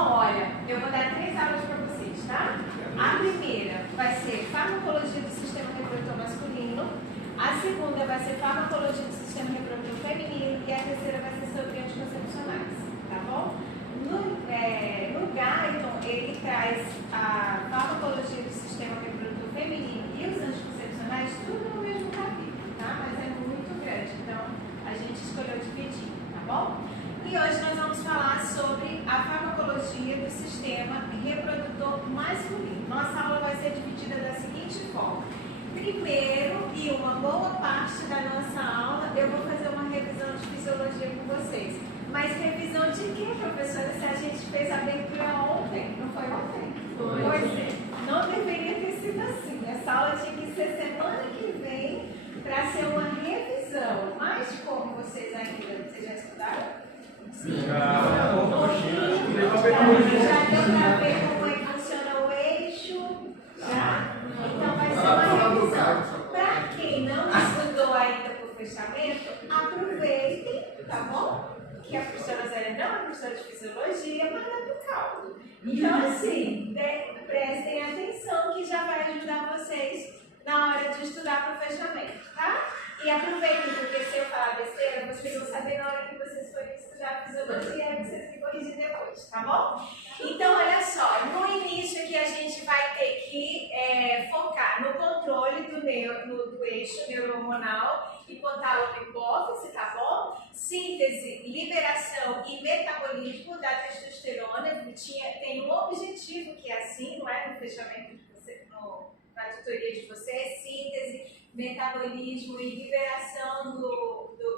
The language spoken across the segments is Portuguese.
Bom, olha, eu vou dar 3 aulas para vocês, tá? A primeira vai ser farmacologia do sistema reprodutor masculino, a segunda vai ser farmacologia do sistema reprodutor feminino e a terceira vai ser sobre anticoncepcionais, tá bom? No Guyton, ele traz a farmacologia do sistema reprodutor feminino e os anticoncepcionais tudo no mesmo capítulo, tá? Mas é muito grande, então a gente escolheu dividir, tá bom? E hoje nós vamos falar sobre a farmacologia do sistema reprodutor masculino. Nossa aula vai ser dividida da seguinte forma. Primeiro, e uma boa parte da nossa aula, eu vou fazer uma revisão de fisiologia com vocês. Mas revisão de quê, professora? Se a gente fez a abertura ontem, não foi ontem? Foi. Pois é, não deveria ter sido assim. Essa aula tinha que ser semana que vem para ser uma revisão. Mas como vocês já estudaram? Sim. Já deu para ver como é que funciona o eixo? Já? Então vai ser uma revisão. Para quem não estudou ainda por fechamento, aproveitem, tá bom? Que a professora Zélia não é professora de fisiologia, mas é do cálculo. Então, assim, prestem atenção que já vai ajudar vocês na hora de estudar para o fechamento, tá? E aproveitem, porque se eu falar besteira, vocês vão saber na hora que vocês forem estudar fisiologia e vocês me corrigem depois, tá bom? Então, olha só, no início aqui a gente vai ter que focar no controle do eixo neurohormonal, hipotálamo e hipófise, tá bom? Síntese, liberação e metabolismo da testosterona, tem um objetivo que é assim, não é? No fechamento de você, na tutoria de vocês, síntese, metabolismo e liberação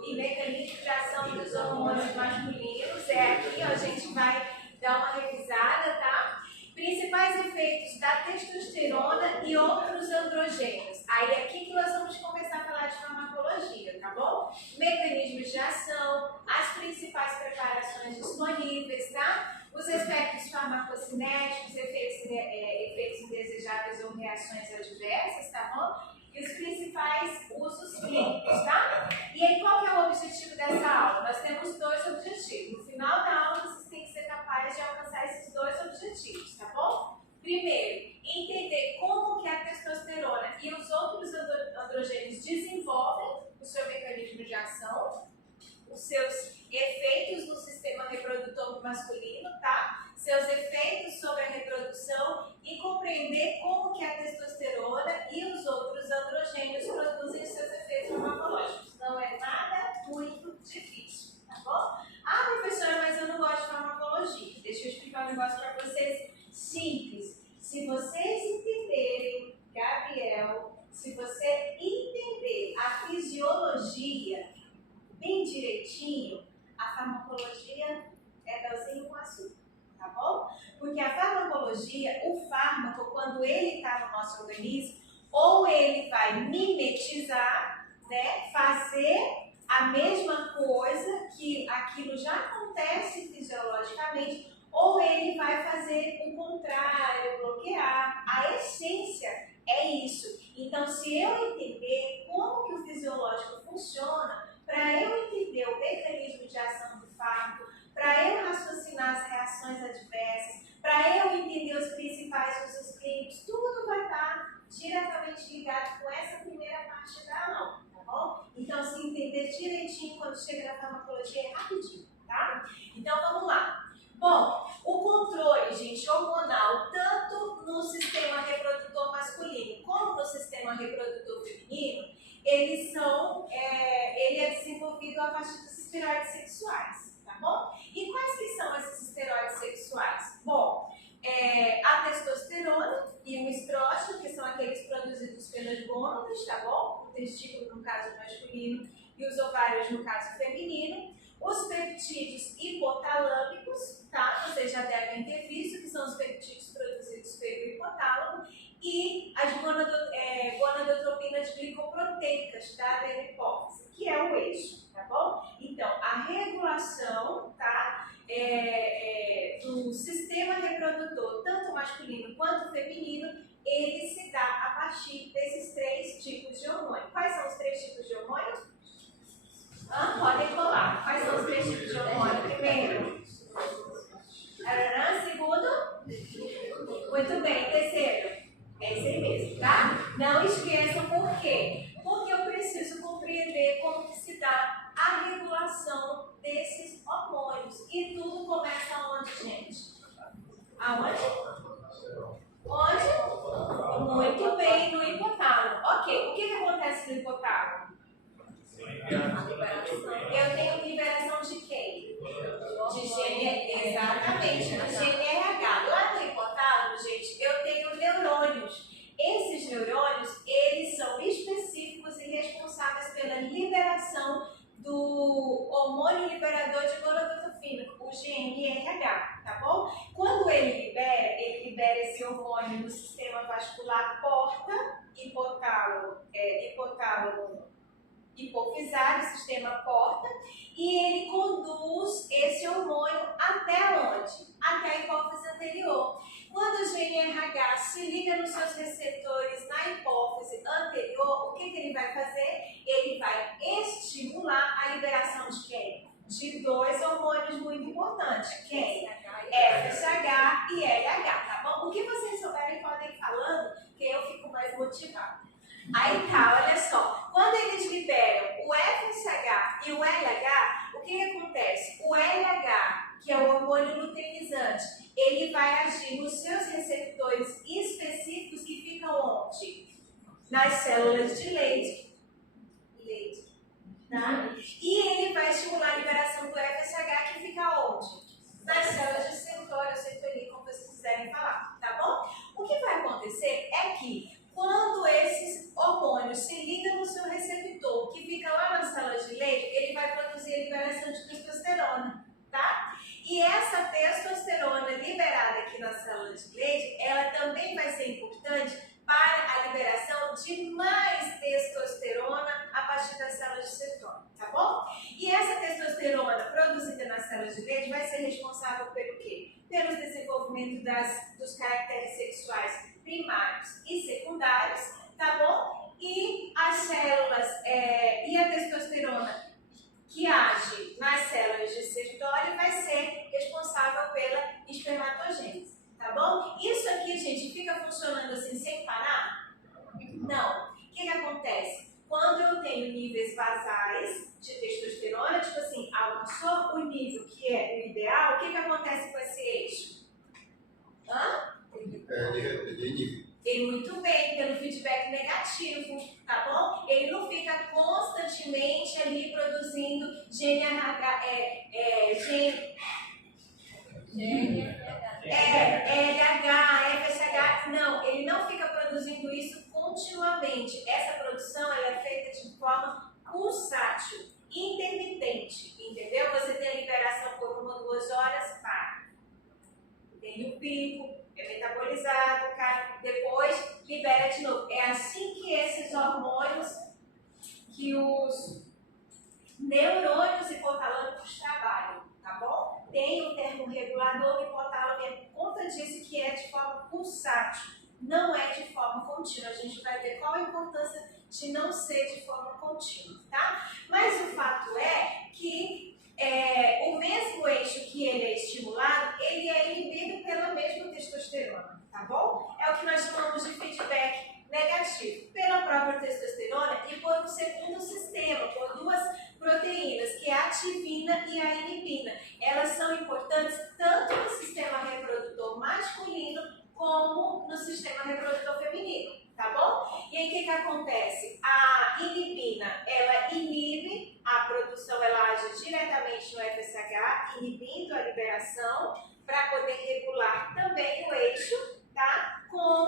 e mecanismo de ação dos hormônios masculinos. Aqui, ó, a gente vai dar uma revisada, tá? Principais efeitos da testosterona e outros androgênios. Aí aqui que nós vamos começar a falar de farmacologia, tá bom? Mecanismos de ação, as principais preparações disponíveis, tá? Os efeitos farmacocinéticos, efeitos indesejáveis ou reações adversas, tá bom? E os principais usos clínicos, tá? E aí, qual que é o objetivo dessa aula? Nós temos 2 objetivos. No final da aula, vocês têm que ser capazes de alcançar esses 2 objetivos, tá bom? Primeiro, entender como que a testosterona e os outros androgênios desenvolvem o seu mecanismo de ação, os seus efeitos no sistema reprodutor masculino, tá? Seus efeitos sobre a reprodução e compreender como que a testosterona e os outros androgênios produzem seus efeitos farmacológicos. Não é nada muito difícil, tá bom? Ah, professora, mas eu não gosto de farmacologia. Deixa eu explicar um negócio para vocês simples. Se vocês entenderem, Gabriel, se você entender a fisiologia bem direitinho, a farmacologia é melzinho com açúcar, tá bom? Porque a farmacologia, o fármaco, quando ele está no nosso organismo, ou ele vai mimetizar, né, fazer a mesma coisa que aquilo já acontece fisiologicamente, ou ele vai fazer o contrário, bloquear. A essência é isso. Então, se eu entender como que o fisiológico funciona, para eu entender o mecanismo de ação do fármaco, para eu raciocinar as reações adversas, para eu entender os principais usos clínicos, tudo vai estar diretamente ligado com essa primeira parte da aula, tá bom? Então, se entender direitinho quando chega na farmacologia é rapidinho, tá? Então, vamos lá. Bom, o controle, gente, hormonal, tanto no sistema reprodutor masculino como no sistema reprodutor feminino, ele é desenvolvido a partir dos esteroides sexuais, tá bom? E quais que são esses esteroides sexuais? Bom, a testosterona e o estrógeno, que são aqueles produzidos pelas gônadas, tá bom? O testículo, no caso masculino, e os ovários, no caso feminino. Os peptídeos hipotalâmicos, tá? Vocês já devem ter visto que são os peptídeos produzidos pelo hipotálamo, e as gonadotropinas glicoproteicas, tá? Da hipófise, que é o eixo, tá bom? Então, a regulação, tá? Do sistema reprodutor, tanto masculino quanto feminino, ele se dá a partir desses 3 tipos de hormônio. Quais são os 3 tipos de hormônio? Podem colar. Quais são os 3 tipos de hormônio? Primeiro, segundo, Não esqueçam por quê? Porque eu preciso compreender como que se dá a regulação desses hormônios. E tudo começa onde, gente? Aonde? Onde? Muito bem, no hipotálamo. Ok, o que acontece no hipotálamo? Eu tenho liberação de quem? De GNRH. Exatamente, de GNRH. Lá no hipotálamo, gente, eu tenho neurônios. Esses neurônios, eles são específicos e responsáveis pela liberação do hormônio liberador de gonadotropina, o GNRH, tá bom? Quando ele libera esse hormônio no sistema vascular porta, hipotálamo hipofisário, sistema porta, e ele conduz esse hormônio até onde? Até a hipófise anterior. Quando o GNRH se liga nos seus receptores na hipófise anterior, o que ele vai fazer? Ele vai estimular a liberação de quem? De dois hormônios muito importantes. Quem? FSH e LH, tá bom? O que vocês souberem podem ir falando, que eu fico mais motivada. Aí tá, olha só, quando eles liberam o FSH e o LH, o que acontece? O LH, que é o hormônio luteinizante, ele vai agir nos seus receptores específicos que ficam onde? Nas células de leite. Tá? E ele vai estimular a liberação do FSH que fica onde? Nas células de serotonina, serotonina, como vocês quiserem falar, tá bom? O que vai acontecer é que quando esses hormônios se ligam no seu receptor, que fica lá nas células de leite, ele vai produzir a liberação de testosterona, tá? E essa testosterona liberada aqui nas células de leite, ela também vai ser importante para a liberação de mais testosterona a partir das células de cetona, tá bom? E essa testosterona produzida nas células de leite vai ser responsável pelo quê? Pelo desenvolvimento dos caracteres sexuais primários e secundários, tá bom? E as células, e a testosterona que age nas células de serotonina vai ser responsável pela espermatogênese, tá bom? Isso aqui, gente, fica funcionando assim sem parar? Não. O que acontece? Quando eu tenho níveis basais de testosterona, tipo assim, alcançou o nível que é o ideal, o que acontece com esse eixo? Ele muito bem, pelo feedback negativo, tá bom? Ele não fica constantemente ali produzindo GNRH, LH, FSH, não, ele não fica produzindo isso continuamente. Essa produção ela é feita de forma pulsátil, intermitente, entendeu? Você tem a liberação por 1 ou 2 horas, para. Tem o pico, é metabolizado, cai, depois libera de novo. É assim que esses hormônios, que os neurônios hipotalâmicos trabalham, tá bom? Tem um termorregulador no hipotálamo, é por conta disso que é de forma pulsátil, não é de forma contínua. A gente vai ver qual a importância de não ser de forma contínua, tá? Mas o fato é que o mesmo eixo que ele é estimulado, ele é inibido pela mesma testosterona, tá bom? É o que nós chamamos de feedback negativo, pela própria testosterona e por um segundo sistema, por duas proteínas, que é a ativina e a inibina. Elas são importantes tanto no sistema reprodutor masculino como no sistema reprodutor feminino, tá bom? E aí o que acontece? A inibina, ela inibe a produção, ela age diretamente no FSH, inibindo a liberação para poder regular também o eixo, tá? Como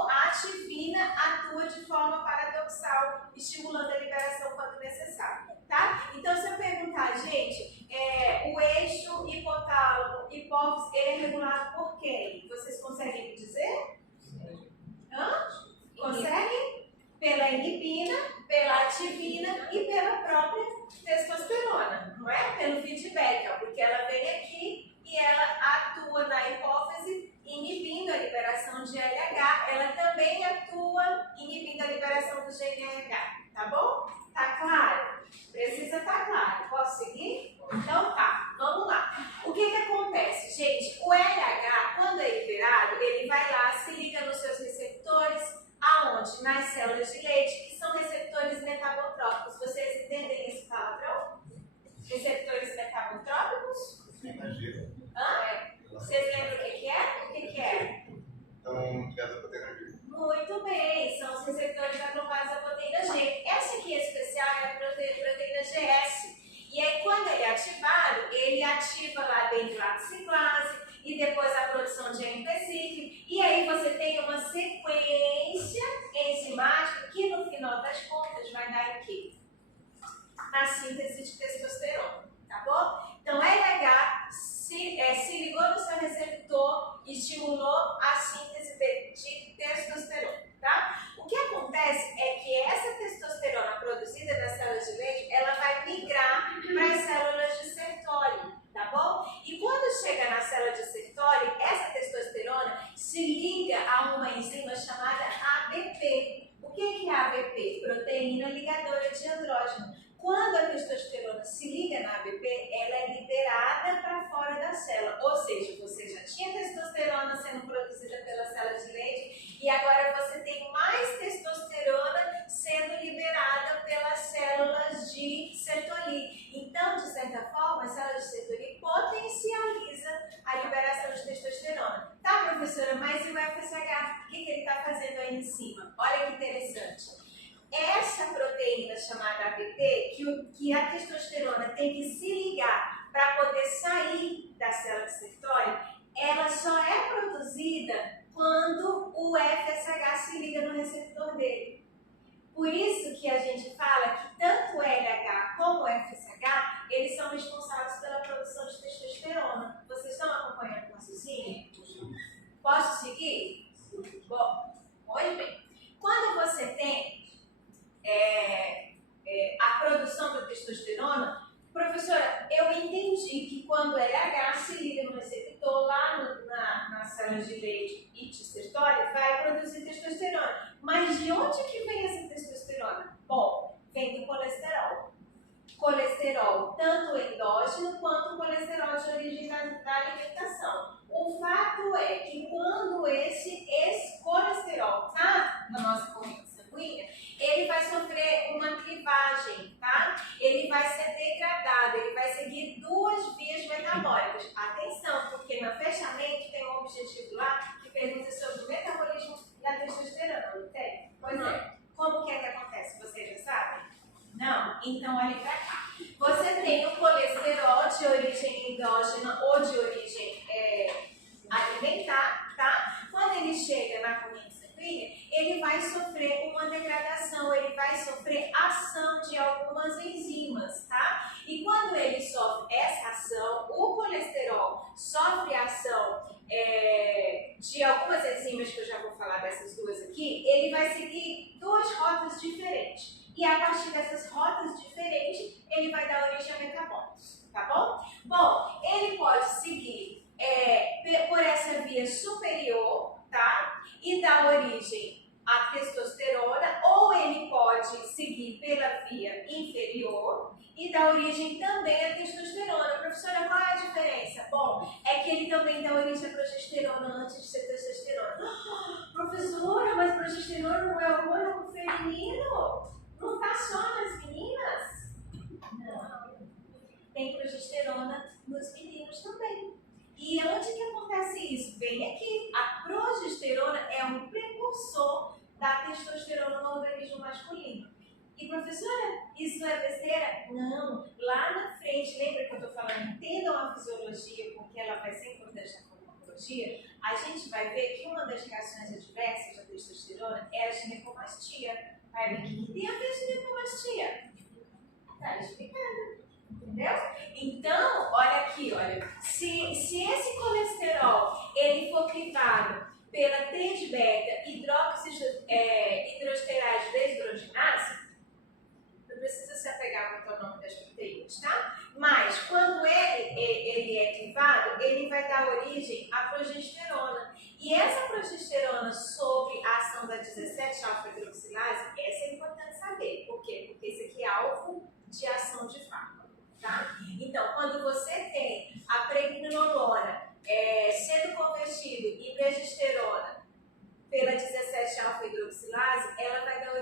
a ativina atua de forma paradoxal, estimulando a liberação quando necessário, tá? Então, se eu perguntar, gente, o eixo hipotálamo, hipófise, ele é regulado por quem? Vocês conseguem me dizer? Conseguem? Pela inibina, pela ativina e pela própria testosterona, não é? Pelo feedback, ó, porque ela vem aqui e ela atua na hipófise inibindo a liberação de LH, ela também atua inibindo a liberação do GNRH, tá bom? Tá claro? Precisa estar claro. Posso seguir? Então tá, vamos lá. O que acontece, gente? O LH, quando é liberado, ele vai lá, se liga nos seus receptores células de leite, que são receptores metabotrópicos. Vocês entendem esse palavrão? Receptores metabotrópicos? Hã? Vocês lembram o que é? O que é? Então, que é a proteína G. Muito bem, são os receptores agrupados da proteína G. Essa aqui em especial é a proteína GS. E aí, quando ele é ativado, ele ativa lá dentro a ciclase e depois a produção de AMP-cíclico. E aí você tem uma sequência enzimática que, no final das contas, vai dar o quê? Na síntese de testosterona, tá bom? Então, LH se ligou no seu receptor e estimulou a síntese de testosterona, tá? O que acontece é que essa testosterona produzida das células de leite, ela vai migrar para as células de Sertoli, tá bom? E quando chega na célula de Sertoli, essa testosterona se liga a uma enzima chamada ABP. O que é a ABP? Proteína ligadora de andrógeno. Quando a testosterona se liga na ABP, ela é liberada para fora da célula. Ou seja, você já tinha testosterona sendo produzida pela célula de leite e agora você tem mais testosterona sendo liberada pelas células de Sertoli. Então, de certa forma, a célula de Sertoli potencializa a liberação de testosterona. Tá, professora, mas e o FSH? O que ele está fazendo aí em cima? Olha que interessante. Essa proteína chamada ABP, que a testosterona tem que se ligar para poder sair da célula de Sertoli, ela só é produzida quando o FSH se liga no receptor dele. Por isso que a gente fala que tanto o LH como o FSH, eles são responsáveis pela produção de testosterona. Vocês estão acompanhando o raciocínio? Posso seguir? Bom, muito bem. Quando você tem a produção da testosterona, professora, eu entendi que quando o LH se liga no receptor lá na célula de leite e de Sertoli, vai produzir testosterona. Mas de onde que vem essa testosterona? Bom, vem do colesterol. Colesterol, tanto endógeno quanto colesterol de origem da alimentação. O fato é que quando esse colesterol está na nossa corrente sanguínea, ele vai sofrer uma clivagem, tá? Ele vai ser degradado, ele vai seguir duas vias metabólicas. Atenção, porque no fechamento tem um objetivo lá que pergunta sobre o metabolismo da testosterona, não tem? Pois é. Como que acontece? Vocês já sabem? Não? Então olhem pra cá. Você tem o colesterol de origem endógena ou de origem alimentar, tá? Quando ele chega na corrente sanguínea, ele vai sofrer uma degradação, ele vai sofrer ação de algumas enzimas, tá? E quando ele sofre essa ação, o colesterol sofre a ação de algumas enzimas, que eu já vou falar dessas duas aqui, ele vai seguir duas rotas diferentes. E a partir dessas rotas diferentes, ele vai dar origem a metabólicos, tá bom? Bom, ele pode seguir por essa via superior, tá? E dar origem à testosterona, ou ele pode seguir pela via inferior e dar origem também à testosterona. Professora, qual é a diferença? Bom, é que ele também dá origem à progesterona antes de ser testosterona. Professora, mas progesterona não é hormônio feminino? Não está só nas meninas? Não. Tem progesterona nos meninos também. E onde que acontece isso? Bem aqui. A progesterona é um precursor da testosterona no organismo masculino. E professora, isso é besteira? Não. Lá na frente, lembra que eu estou falando? Entendam a fisiologia, porque ela vai ser importante na farmacologia. A gente vai ver que uma das reações adversas da testosterona é a ginecomastia. Vai ver que tem a ver ginecomastia. Está explicando. Entendeu? Então, olha aqui, olha. Se esse colesterol ele for clivado pela 3-beta hidroxihidrosterase desdrogenase, não precisa se apegar muito ao nome das proteínas, tá? Mas quando ele é clivado, ele vai dar origem à progesterona. E essa progesterona sobre a ação da 17-alfa-hidroxilase, essa é importante saber. Por quê? Porque esse aqui é alvo de ação de fármaco, tá? Então, quando você tem a pregnenolona sendo convertido em progesterona pela 17-alfa-hidroxilase, ela vai dar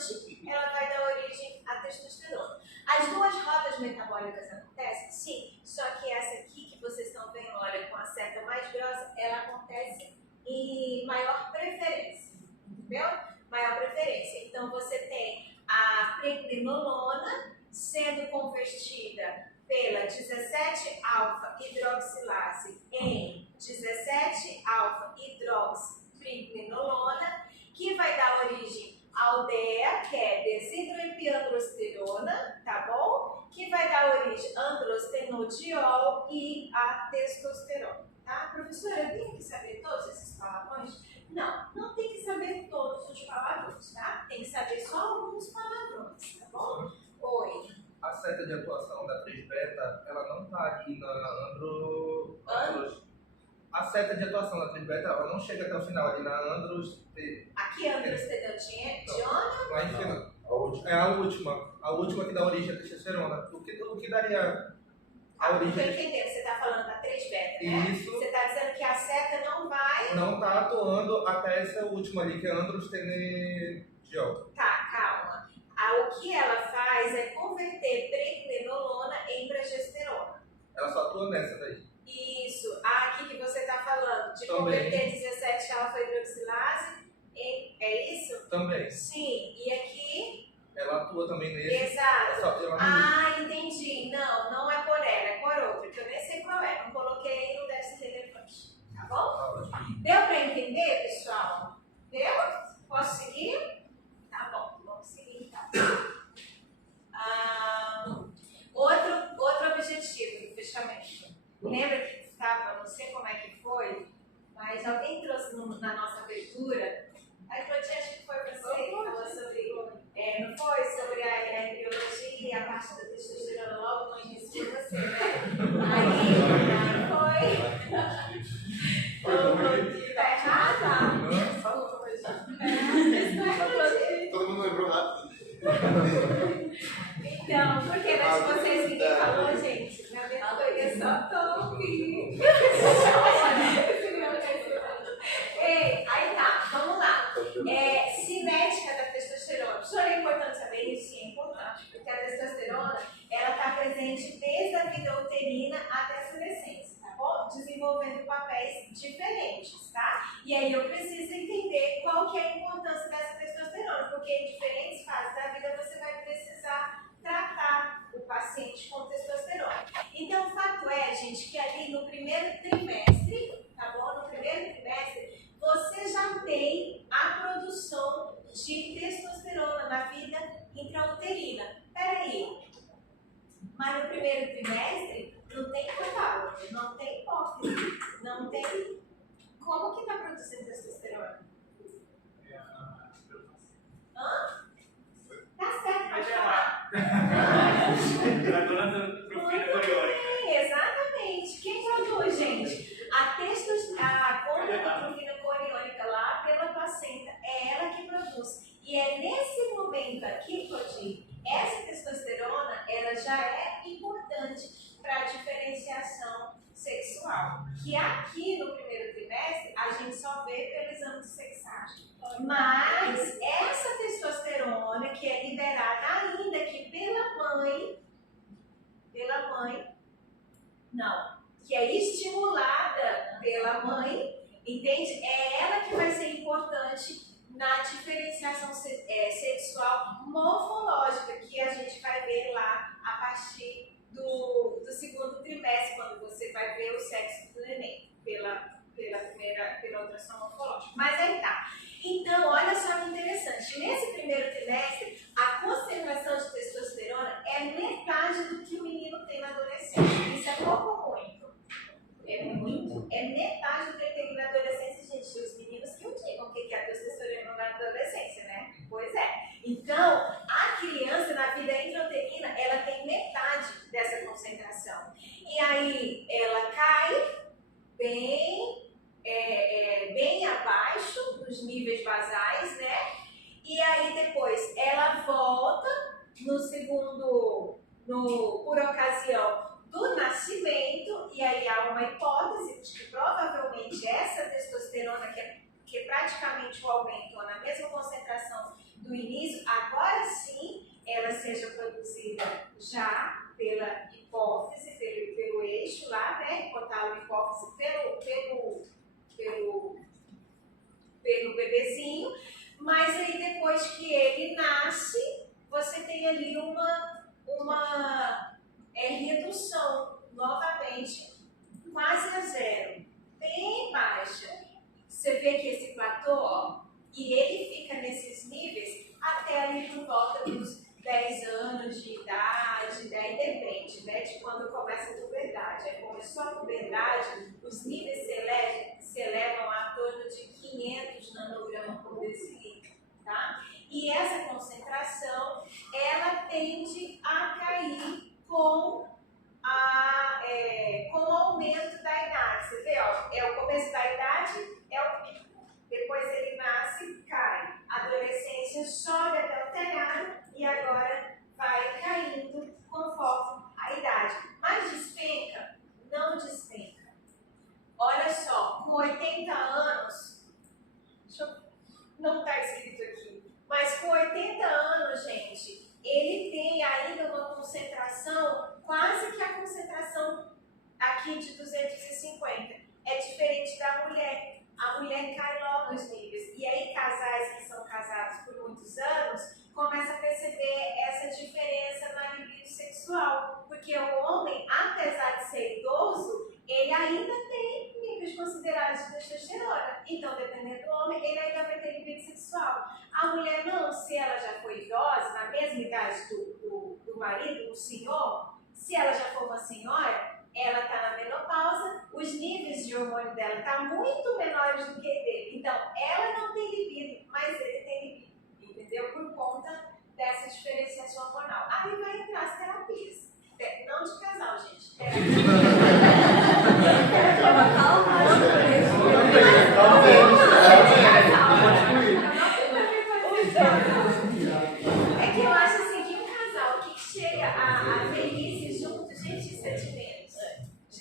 adiante, ela vai dar origem à testosterona. As duas rodas metabólicas acontecem? Sim, só que essa aqui que vocês estão vendo, olha, com a seta mais grossa, ela acontece em maior preferência, entendeu? Maior preferência. Então, você tem a pregnenolona sendo convertida pela 17-alfa-hidroxilase em 17-alfa-hidroxipregnenolona, que vai dar origem ao DEA, que é desidroepiandrosterona, tá bom? Que vai dar origem a androstenodiol e a testosterona, tá? Professora, eu tenho que saber todos esses palavrões? Não, não tem que saber todos os palavrões, tá? Tem que saber só alguns palavrões, tá bom? Oi. A seta de atuação da 3-beta, ela não está aqui na A seta de atuação da 3-beta, ela não chega até o final, ali na Aqui é androstenodiona? Lá em cima. É a última que dá origem à testosterona. O que daria a origem? Estou entendendo, você está falando da 3-beta, né? Isso. Você está dizendo que a seta não vai... Não está atuando até essa última ali, que é androstenediol. Tá, calma. O que ela faz é converter pregnenolona em progesterona. Ela só atua nessa daí. Isso. Aqui que você está falando, de Também. converter 17-alfa-hidroxilase, é isso? Também. Sim. E aqui? Ela atua também nesse. Exato. Só que ela não... Entendi. Não é por ela, é por outra, que eu nem sei qual é. Não coloquei, não deve ser relevante. Tá bom? Deu para entender, pessoal? Deu? Posso seguir? Tá bom, vamos seguir então. Outro objetivo do fechamento. Lembra que estava, não sei como é que foi, mas alguém trouxe na nossa abertura. Aí, Claudinha, acho que foi você que falou sobre. Não foi? Sobre a embriologia e a parte da testosterona logo no início de você, né? Aí foi. Tá errada? Todo mundo lembrou rápido. Então, porque de vocês ninguém falou, gente, minha abertura só top. Ei, aí tá, vamos lá. Cinética da testosterona. Professor, é importante saber isso? Sim, é importante, porque a testosterona, ela está presente desde a vida uterina até a adolescência, tá bom? Desenvolvendo papéis diferentes, tá? E aí eu preciso entender qual que é a importância dessa testosterona, porque em diferentes fases da vida você vai precisar tratar o paciente com testosterona. Então, o fato é, gente, que ali no primeiro trimestre, tá bom? No primeiro trimestre, você já tem a produção de testosterona na vida intrauterina. Peraí, mas no primeiro trimestre não tem cavalo, não tem hipófise, não tem... Como que está produzindo testosterona? Hã? Tá certo, pode falar. Exatamente. Quem produz, gente? A controtrofina coriônica lá pela placenta, é ela que produz. E é nesse momento aqui, Claudinha, essa testosterona, ela já é importante para a diferenciação sexual. Que aqui no primeiro trimestre, a gente só vê pelo exame de sexagem. Mas essa testosterona, que é liberada ainda que pela mãe, não, que é estimulada pela mãe, entende? É ela que vai ser importante na diferenciação sexual morfológica, que a gente vai ver lá a partir do segundo trimestre, quando você vai ver o sexo do neném, pela ultrassom morfológica. Mas aí tá. Então, olha só que interessante. Nesse primeiro trimestre, a concentração de testosterona é metade do que o menino tem na adolescência. Isso é pouco ou muito? É muito. É metade do que ele tem na adolescência, gente. Os meninos que o digam o que é a testosterona na adolescência, né? Pois é. Então, a criança na vida intrauterina, ela tem metade dessa concentração. E aí, ela cai bem abaixo dos níveis basais, né? E aí depois ela volta por ocasião do nascimento, e aí há uma hipótese de que provavelmente essa testosterona, que é praticamente o aumento na mesma concentração do início, agora já pela hipófise, pelo eixo lá, né? Hipotálamo e hipófise, pelo bebezinho, mas aí depois que ele nasce, você tem ali uma redução novamente quase a zero, bem baixa. Você vê que esse platô, ó, e ele fica nesses níveis até ali por volta dos 10 anos de idade, daí depende, né, de quando começa a puberdade. Aí começou a puberdade, os níveis se elevam a torno de 500 nanogramas por decilitro, tá? E essa concentração, ela tende a cair com o aumento da idade. Você vê, ó, é o começo da idade, é o pico. Depois ele nasce, cai. A adolescência sobe até o telhado e agora vai caindo conforme a idade. Mas despenca? Não despenca. Olha só, com 80 anos, não está escrito aqui, mas com 80 anos, gente, ele tem ainda uma concentração, quase que a concentração aqui de 250. É diferente da mulher. A mulher cai logo os níveis. E aí casais que são casados por muitos anos começam a perceber essa diferença na libido sexual. Porque o homem, apesar de ser idoso, ele ainda tem níveis considerados de testosterona. Então, dependendo do homem, ele ainda vai ter libido sexual. A mulher não, se ela já foi idosa, na mesma idade do marido, o senhor, se ela já for uma senhora, ela está na menopausa, os níveis de hormônio dela estão muito menores do que dele. Então, ela não tem libido, mas ele tem libido, entendeu? Por conta dessa diferenciação hormonal. Aí vai entrar as terapias. Não de casal, gente. É que eu acho assim que um casal que chega a velhice junto, gente, isso é de menos.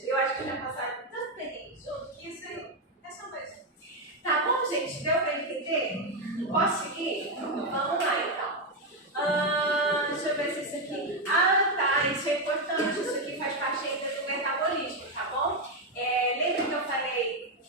Eu acho que já passaram tanto perrengue junto que isso é só mais um. Tá bom, gente? Deu pra entender? Posso seguir? Vamos lá, então. Deixa eu ver se isso aqui... tá, isso é importante. Isso aqui faz parte ainda do metabolismo, tá bom? Lembra que eu falei...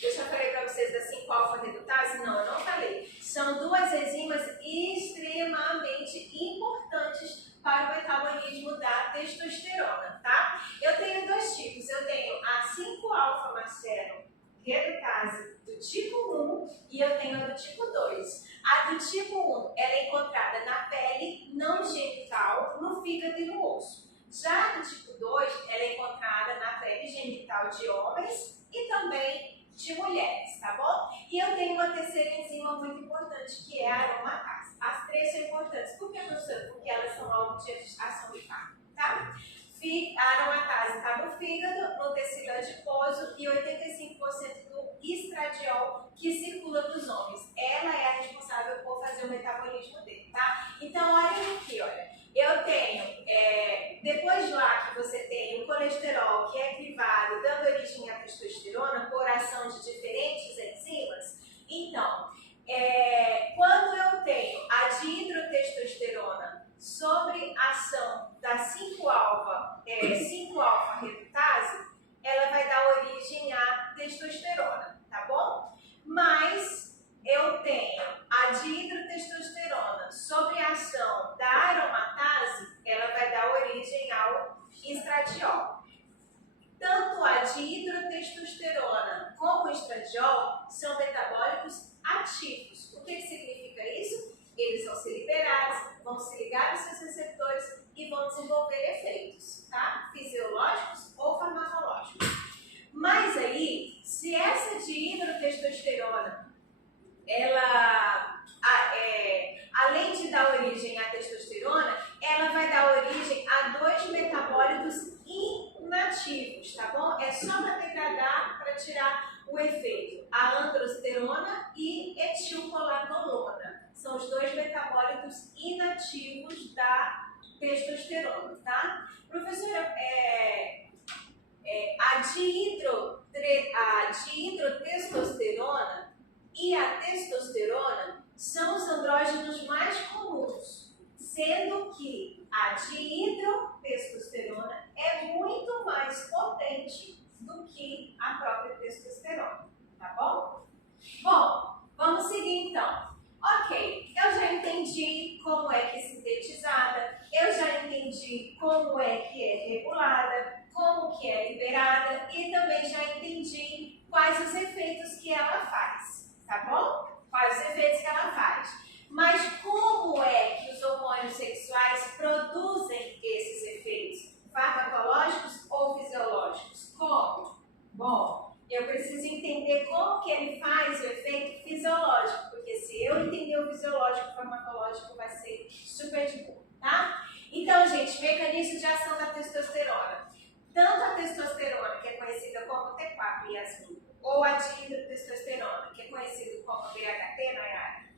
Eu falei pra vocês da 5-alfa-redutase? Não, eu não falei. São duas enzimas extremamente importantes para o metabolismo da testosterona, tá? Eu tenho dois tipos. Eu tenho a 5-alfa-marcelo-redutase do tipo 1 e eu tenho a do tipo 2. A do tipo 1, ela é encontrada na pele não genital, no fígado e no osso. Já a do tipo 2, ela é encontrada na pele genital de homens e também de mulheres, tá bom? E eu tenho uma terceira enzima muito importante, que é a aromatase. As três são importantes. Por que, professora? Porque elas são alvo de ação de fato, tá? A aromatase está no fígado, no tecido adiposo e 85% do estradiol que circula nos homens. Ela é a responsável por fazer o metabolismo dele, tá? Então, olha aqui, olha. Eu tenho, depois de lá que você tem o colesterol que é crivado, dando origem à testosterona por ação de diferentes enzimas, então, quando eu tenho a dihidrotestosterona sobre a ação da 5-alfa-redutase, ela vai dar origem à testosterona, tá bom? Mas eu tenho a dihidrotestosterona sobre a ação da aromatase, ela vai dar origem ao estradiol. Tanto a dihidrotestosterona como o estradiol são metabólicos ativos. O que significa isso? Eles vão ser liberados, vão se ligar aos seus receptores e vão desenvolver efeitos, tá? Fisiológicos ou farmacológicos. Mas aí, se essa dihidrotestosterona ela, além de dar origem à testosterona, ela vai dar origem a dois metabólitos inativos, tá bom? É só para degradar, para tirar o efeito. A androsterona e etilcolanolona. São os dois metabólitos inativos da testosterona, tá? Professora, a dihidrotestosterona e a testosterona são os andrógenos mais comuns, sendo que a dihidrotestosterona como é que é sintetizada, eu já entendi como é que é regulada, como que é liberada e também já entendi quais os efeitos que ela faz, tá bom? Quais os efeitos que ela faz. Mas como é que os hormônios sexuais produzem esses efeitos? Farmacológicos ou fisiológicos? Como? Bom, eu preciso entender como que ele faz o efeito fisiológico, porque se eu entender o fisiológico, o farmacológico vai ser super de boa, tá? Então, gente, mecanismo de ação da testosterona. Tanto a testosterona, que é conhecida como T4, Yasmin, ou a dihidrotestosterona, que é conhecido como DHT, Nayara,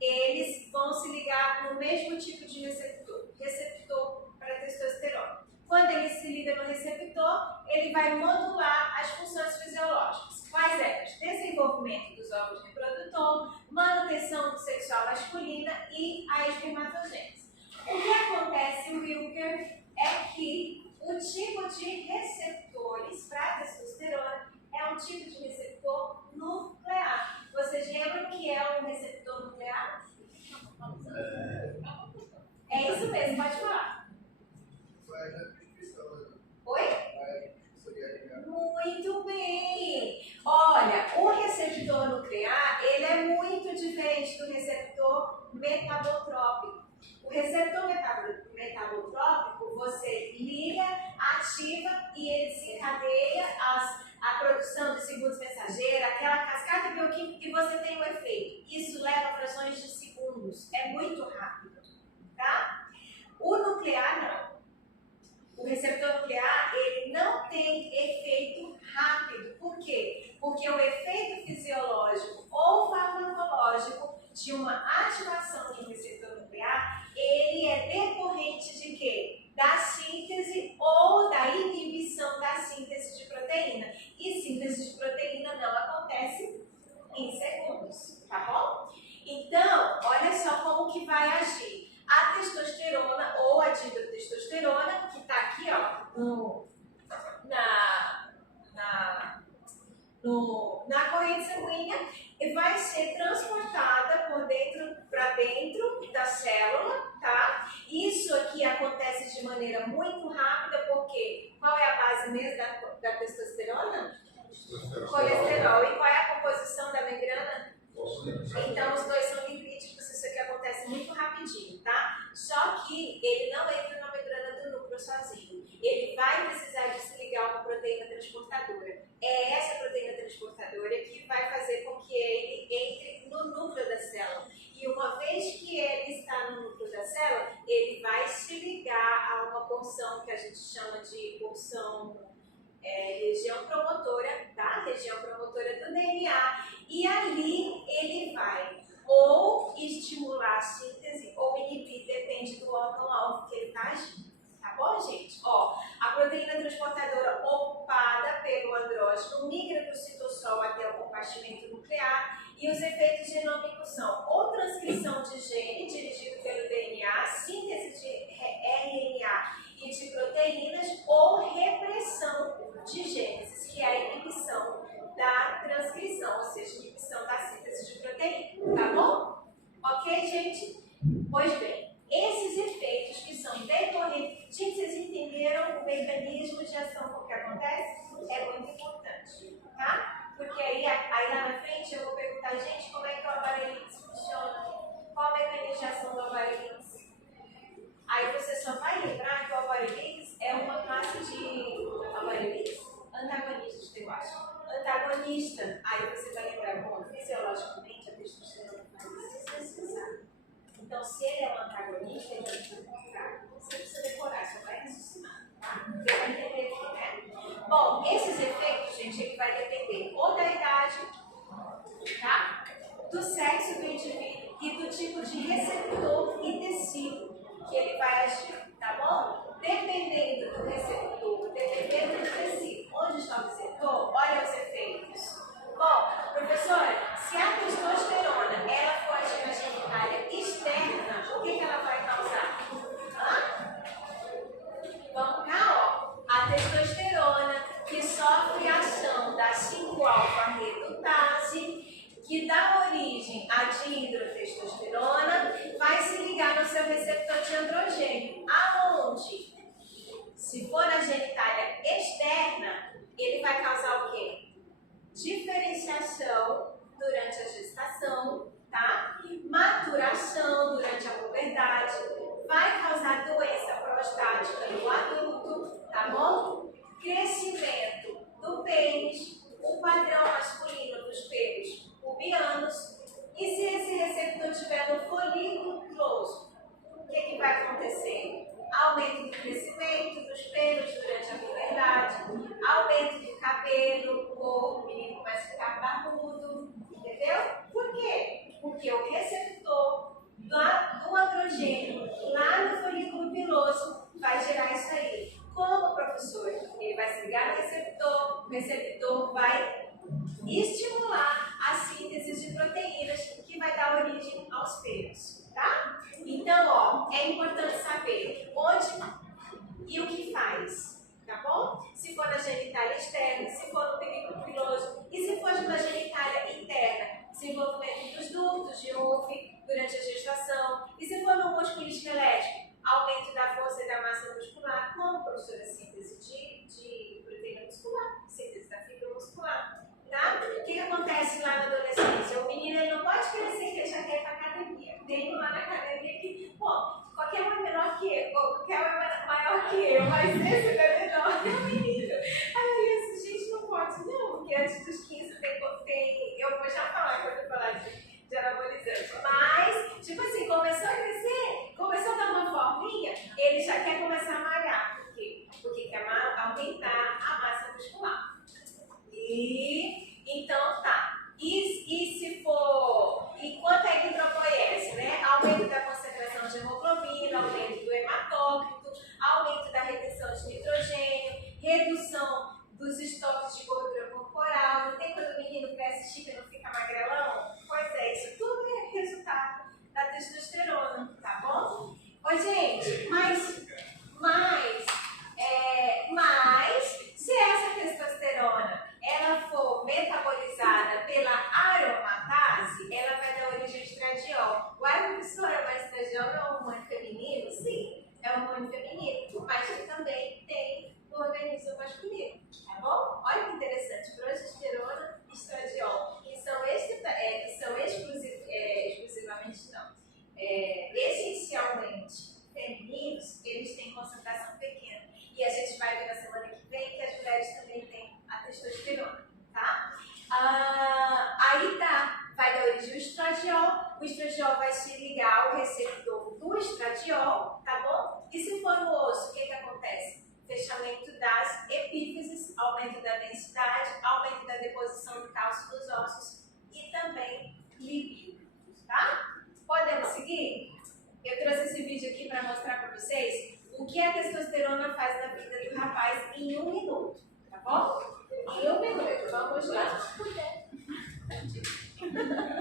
eles vão se ligar no mesmo tipo de receptor para testosterona. Quando ele se liga no receptor, ele vai modular as funções fisiológicas. Quais elas? Desenvolvimento dos órgãos reprodutor, manutenção sexual masculina e a espermatogênese. O que acontece, Wilker, é que o tipo de receptores para testosterona é um tipo de receptor nuclear. Vocês lembram que é um receptor nuclear? É isso mesmo, pode falar. Oi? Muito bem! Olha, o receptor nuclear, ele é muito diferente do receptor metabotrópico. O receptor metabotrópico, você liga, ativa e ele desencadeia a produção de segundos mensageiros, aquela cascata bioquímica e você tem um efeito. Isso leva frações de segundos, é muito rápido, tá? O nuclear não. O receptor nuclear, ele não tem efeito rápido. Por quê? Porque o efeito fisiológico ou farmacológico de uma ativação de um receptor nuclear, ele é decorrente de quê? Da síntese ou da inibição da síntese de proteína. E síntese de proteína não acontece em segundos, tá bom? Então, olha só como que vai agir. A testosterona ou a dihidrotestosterona, que está aqui, ó, na corrente sanguínea, e vai ser transportada para dentro da célula, tá? Isso aqui acontece de maneira muito rápida, porque qual é a base mesmo da testosterona? Colesterol. E qual é a composição da membrana? Então, os dois são lipídicos, isso aqui acontece muito rapidinho, tá? Só que ele não entra na membrana do núcleo sozinho. Ele vai precisar de se ligar a uma proteína transportadora. É essa proteína transportadora que vai fazer com que ele entre no núcleo da célula. E uma vez que ele está no núcleo da célula, ele vai se ligar a uma porção que a gente chama de porção região promotora, tá? Região promotora do DNA. E ali ele vai ou estimular a síntese ou inibir, depende do órgão-alvo que ele está agindo. Tá bom, gente? Ó, a proteína transportadora ocupada pelo andrógeno migra do citossol até o compartimento nuclear e os efeitos genômicos são ou transcrição de gene dirigido pelo DNA, síntese de RNA e de proteínas ou repressão de genes, que é a inibição da transcrição, ou seja, inibição da síntese de proteína, tá bom? Ok, gente? Pois bem, esses efeitos que são decorrentes, gente, vocês entenderam o mecanismo de ação, o que acontece? É muito importante, tá? Porque aí lá na frente eu vou perguntar, gente, como é que o avarelix funciona? Qual o mecanismo de ação do avarelix? Aí você só vai lembrar que o avarelix é uma classe de antagonista, eu acho. Antagonista. Aí você vai lembrar, bom, fisiologicamente a testosterona faz isso, então, se ele é um antagonista, ele precisa decorar. Você precisa decorar, só vai raciocinar, tá? Você vai entender aqui, né? Bom, esses efeitos, gente, ele vai depender ou da idade, tá? Do sexo do indivíduo e do tipo de receptor e tecido que ele vai agir, tá bom? Dependendo do receptor, dependendo do tecido, onde está o receptor, olha os efeitos. Bom, professora, se a testosterona ela for agir na genitália externa, o que ela vai causar? Vamos cá, ó. A testosterona que sofre a ação da 5-alfa-redutase, que dá origem à dihidrotestosterona, vai se ligar no aqui, mas esse bebê não, é um menino. Aí eu disse, gente, não pode não, porque antes dos 15 tem eu vou já falar quando eu falar de anabolizante. Mas, tipo assim, começou a crescer, começou a dar uma forminha, ele já quer começar a malhar. Por quê? Porque quer aumentar a massa muscular. E, então tá. E se for, e quanto à hidropoiese, né? Aumento da concentração de hemoglobina, aumento do hematócrito, aumento da retenção de nitrogênio, redução dos estoques de gordura corporal. Não tem quando o menino cresce chique e não fica magrelão? Pois é, isso tudo é resultado da testosterona, tá bom? Ô, gente, mas se essa testosterona ela for metabolizada pela aromatase, ela vai dar origem ao estradiol. Uai, professora, mas estradiol é um hormônio feminino? Sim, é um hormônio feminino, mas ele também tem no organismo masculino, tá bom? Olha que interessante, progesterona e estradiol, que são exclusivamente, não, essencialmente femininos, eles têm concentração pequena. E a gente vai ver na semana que vem que as mulheres também têm a testosterona, tá? Aí tá, vai dar origem ao estradiol, o estradiol vai se ligar ao receptor do estradiol, tá bom? E se for no osso, o que acontece? Fechamento das epífises, aumento da densidade, aumento da deposição de cálcio nos ossos e também libido, tá? Podemos seguir? Eu trouxe esse vídeo aqui para mostrar para vocês o que a testosterona faz na vida do rapaz em 1 minuto, tá bom? Em 1 minuto, vamos lá.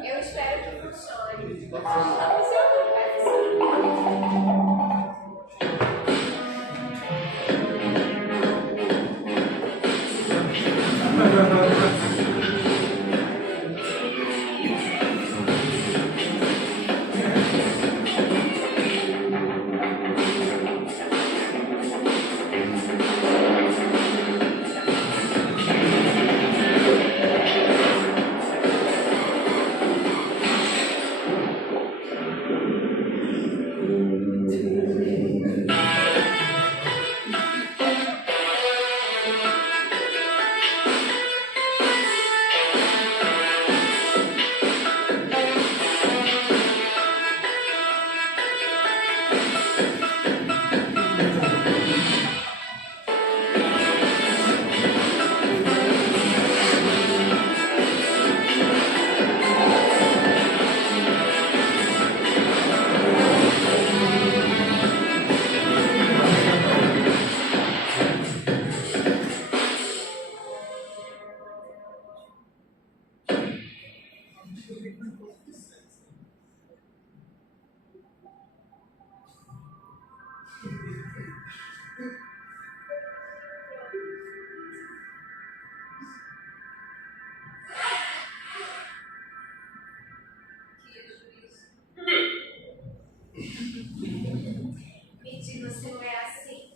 Eu espero que funcione. Tá funcionando, vai funcionar. Mendigo, você não é assim?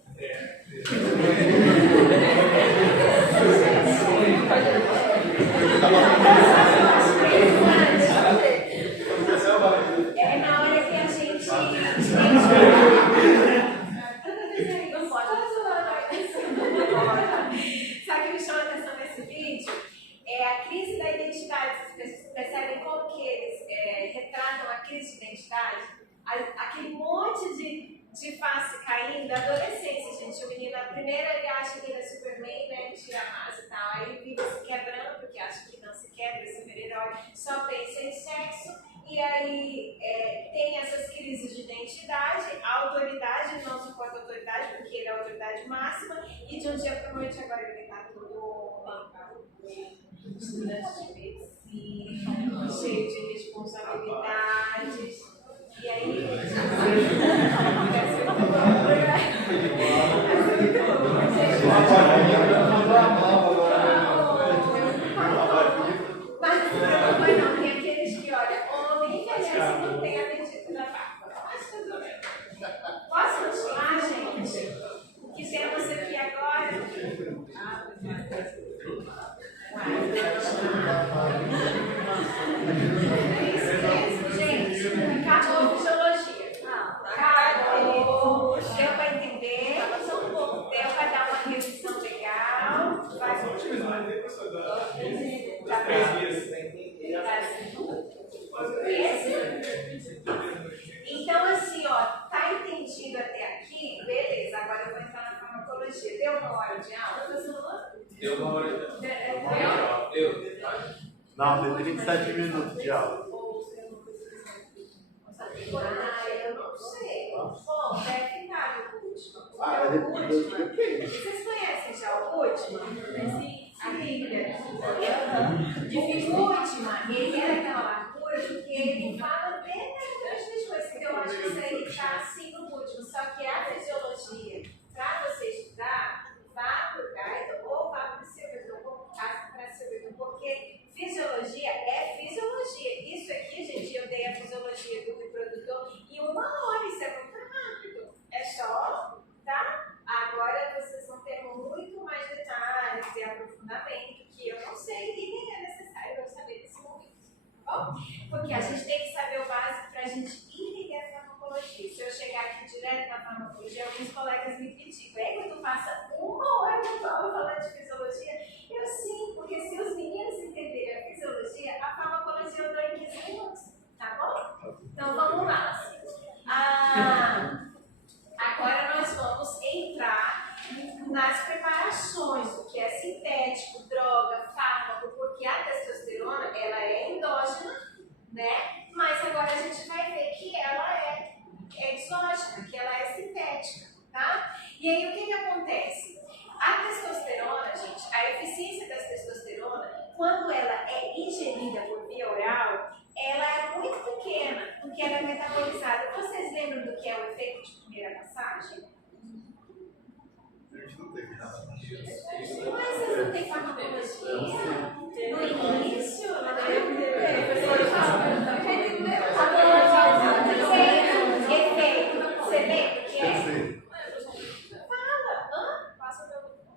É na hora que a gente. Não pode. Sabe o que me chama a atenção nesse vídeo? É a crise da identidade. Vocês percebem como que eles retratam a crise de identidade? Aquele monte de face caindo, da adolescência, gente. O menino, na primeira, ele acha que ele é Superman, né? Ele tira a massa e tal. Aí vive se quebrando, porque acha que não se quebra, esse super-herói só pensa em sexo. E aí tem essas crises de identidade, a autoridade não suporta a autoridade, porque ele é a autoridade máxima. E de um dia para a noite, agora ele está todo estudante de medicina, cheio de responsabilidades. E aí, mas não, tem aqueles que, olha, homem envelhece e não tem apetite na barba. Mas tudo bem. Posso continuar, gente? O que temos aqui agora? Gente, acabou a fisiologia. Acabou. Deu para entender? Não, tem 37 minutos de aula. Eu não sei. Bom, deve ficar o último. Vocês conhecem já o último? A Bíblia. O último, ele é daquela largura porque ele fala bem das coisas. Então, eu acho que isso aí está assim no último. Só que a fisiologia, para você estudar, vá para o Gaito ou vá para o Silverton, porque fisiologia é fisiologia. Isso aqui, gente, eu dei a fisiologia do reprodutor em 1 hora. Isso é muito rápido. É só, tá? Agora vocês vão ter muito mais detalhes e aprofundamento que eu não sei e nem é necessário eu saber nesse momento. Bom, porque a gente tem que saber o básico para a gente entender a farmacologia. Se eu chegar aqui direto na farmacologia, alguns colegas me criticam. É que tu passa 1 hora na aula falando de fisiologia? Eu sim, porque se os meninos entenderem a fisiologia, a farmacologia eu dou em 15 minutos. Tá bom? Então vamos lá. Agora nós vamos entrar nas preparações, o que é sintético, droga, fármaco, porque a testosterona ela é endógena, né? Mas agora a gente vai ver que ela é exógena, que ela é sintética, tá? E aí o que acontece? A testosterona, gente, a eficiência da testosterona, quando ela é ingerida por via oral, ela é muito pequena, porque ela é metabolizada. Vocês lembram do que é o efeito de primeira passagem? A gente não teve nada. Mas vocês não têm farmacologia? No início? Efeito. Você lembra o que é? Fala.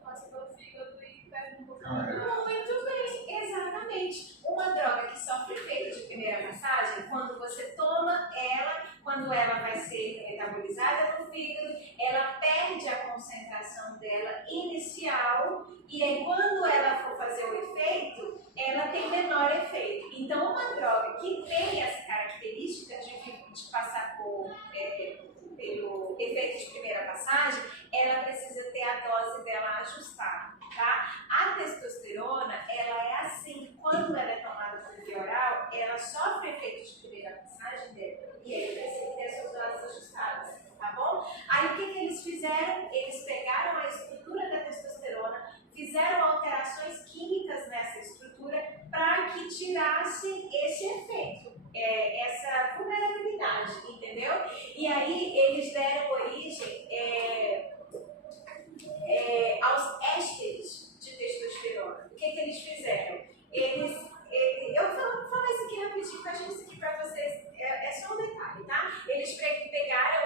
Passa pelo fígado e perde um pouco. Muito bem, exatamente. Uma droga que sofre efeito de primeira passagem, quando você toma ela, quando ela vai ser metabolizada no fígado, ela perde a concentração dela inicial e aí quando ela for fazer o efeito, ela tem menor efeito. Então, uma droga que tem essa característica de passar pelo efeito de primeira passagem, ela precisa ter a dose dela ajustada, tá? A testosterona, ela é assim, quando ela é tomada por via oral, ela sofre efeito de primeira passagem dela e ele precisa ter suas doses ajustadas, tá bom? Aí o que eles fizeram? Eles pegaram a estrutura da testosterona, fizeram alterações químicas nessa estrutura para que tirasse esse efeito, essa vulnerabilidade, entendeu? E aí eles deram origem aos ésteres de testosterona. O que eles fizeram? Eu vou falar isso aqui rapidinho, porque eu acho que isso aqui para vocês é só um detalhe, tá? Eles pegaram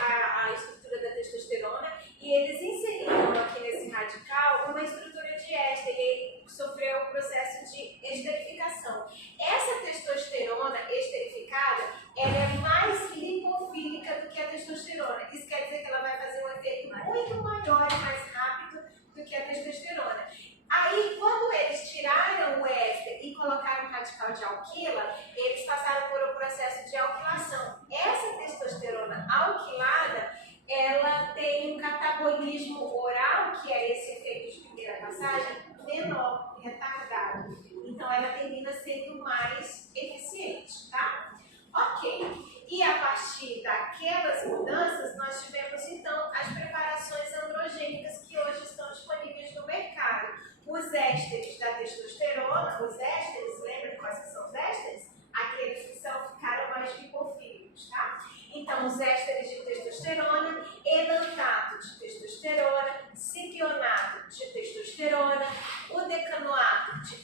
a estrutura da testosterona e eles inseriram aqui nesse radical uma estrutura de éster e ele sofreu um processo de esterificação. Essa testosterona esterificada, ela é mais lipofílica do que a testosterona. Isso quer dizer que ela vai fazer um efeito muito maior e mais rápido do que a testosterona. Aí, quando eles tiraram o éster e colocaram o radical de alquila, eles passaram por um processo de alquilação. Essa testosterona alquilada, ela tem um catabolismo oral, que é esse efeito de primeira passagem, menor, retardado. Então, ela termina sendo mais eficiente, tá? Ok. E a partir daquelas mudanças, nós tivemos, então, as preparações androgênicas que hoje estão disponíveis no mercado. Os ésteres da testosterona, os ésteres, lembra quais que são os ésteres? Aqueles que ficaram mais lipofílicos, tá? Então, os ésteres de testosterona, enantato de testosterona, cipionato de testosterona, o decanoato de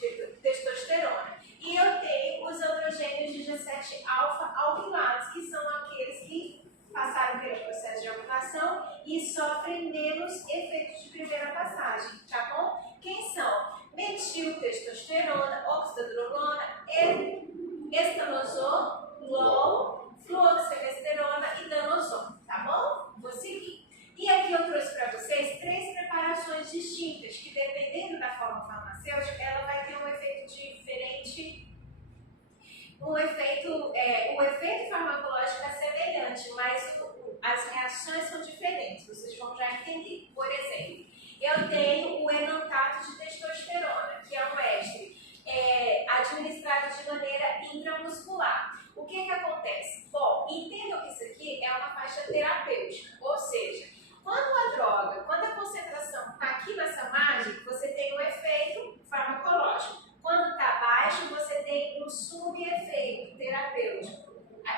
testosterona. E eu tenho os androgênios de G7-alfa-alquilados, que são aqueles que passaram pelo processo de alquilação e sofrem menos efeitos de primeira passagem, tá bom? Quem são? Metiltestosterona, oxandrolona, estanosol, fluoxemesterona e danosol, tá bom? Vou seguir. E aqui eu trouxe para vocês 3 preparações distintas, que dependendo da forma farmacêutica, ela vai ter um efeito diferente. O efeito farmacológico é semelhante, mas as reações são diferentes, vocês vão já entender. Por exemplo, eu tenho o enantato de testosterona, que é um éster administrado de maneira intramuscular. O que acontece? Bom, entendam que isso aqui é uma faixa terapêutica, ou seja, quando a concentração está aqui nessa margem, você tem um efeito farmacológico. Quando está baixo, você tem um subefeito terapêutico.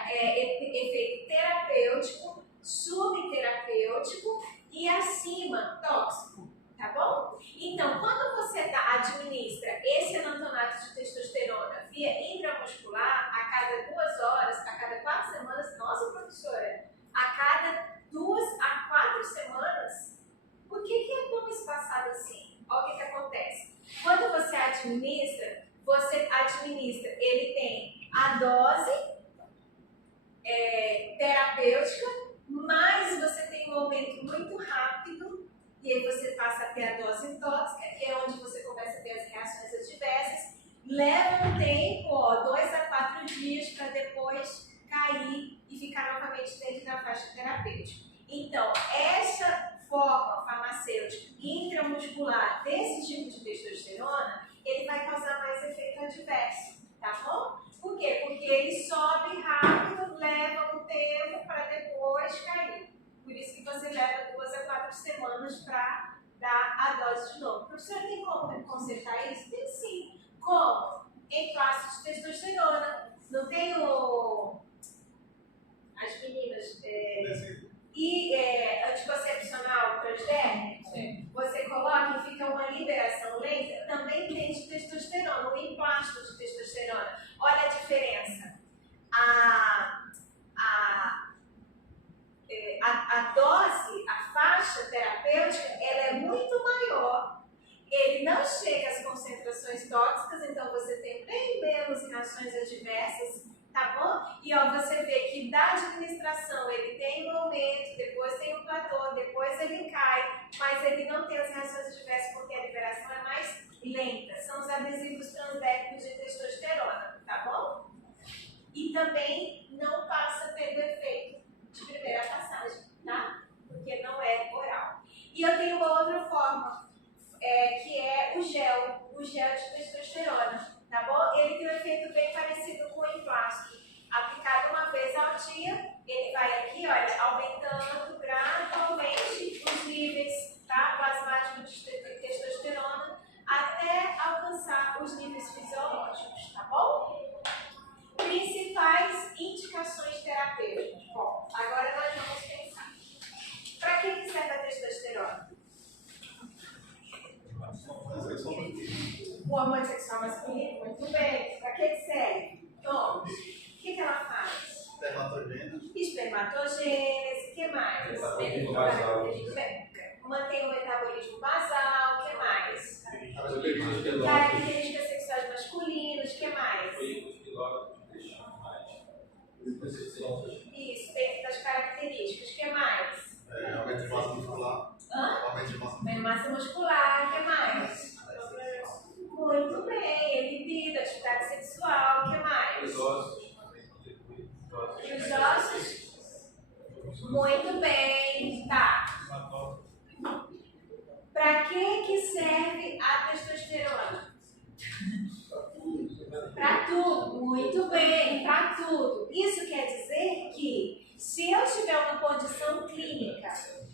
Efeito terapêutico, subterapêutico e acima tóxico, tá bom? Então, quando você administra esse enantonato de testosterona via intramuscular a cada 2 horas, a cada 4 semanas, nossa professora, a cada 2 a 4 semanas, por que é tão espaçado assim? Olha o que acontece. Quando você administra, ele tem a dose terapêutica, mas você tem um aumento muito rápido, e aí você passa a ter a dose tóxica, que é onde você começa a ter as reações adversas. Leva um tempo, 2 a 4 dias, para depois cair e ficar novamente dentro da faixa terapêutica. Então, essa forma farmacêutica intramuscular desse tipo de testosterona, ele vai causar mais efeito adverso, tá bom? Por quê? Porque ele sobe rápido, leva um tempo para depois cair. Por isso que você leva 2 a 4 semanas para dar a dose de novo. Professora, tem como consertar isso? Tem sim. Como? Em classes de testosterona. Não tem as meninas anticoncepcional transdérmico? Sim. Você coloca e fica uma liberação lenta. Também tem de testosterona, um emplasto de testosterona. Olha a diferença. A dose, a faixa terapêutica, ela é muito maior. Ele não chega às concentrações tóxicas, então você tem bem menos reações adversas, tá bom? E você vê que da administração ele tem um aumento, depois tem um platô, depois ele cai, mas ele não tem as reações adversas porque a liberação é mais lenta. São os adesivos transdérmicos de testosterona, tá bom? E também não passa pelo efeito de primeira passagem, tá? Porque não é oral. E eu tenho uma outra forma, que é o gel de testosterona, tá bom? Ele tem um efeito bem parecido com o emplasto. Aplicado uma vez ao dia, ele vai aqui, olha, aumentando gradualmente os níveis, tá? Plasmático de testosterona, até alcançar os níveis fisiológicos, tá bom? Principais indicações terapêuticas. Bom, agora nós vamos pensar. Para que serve a testosterona? O hormônio sexual masculino? Muito bem. Para que serve? Então, o que ela faz? Espermatogênese. O que mais? Metabolismo basal. Mantém o metabolismo basal. O que mais? Características Características sexuais masculinas. O que mais? Isso, dentro das características. O que mais? Aumento de massa muscular. Aumento de massa muscular. Massa muscular. O que mais? Muito bem. Libido, atividade sexual. O que mais? Os ossos. E os ossos? Muito bem. Tá. Para que serve a testosterona? Para tudo. Muito bem. Para tudo. Isso quer dizer que se eu tiver uma condição clínica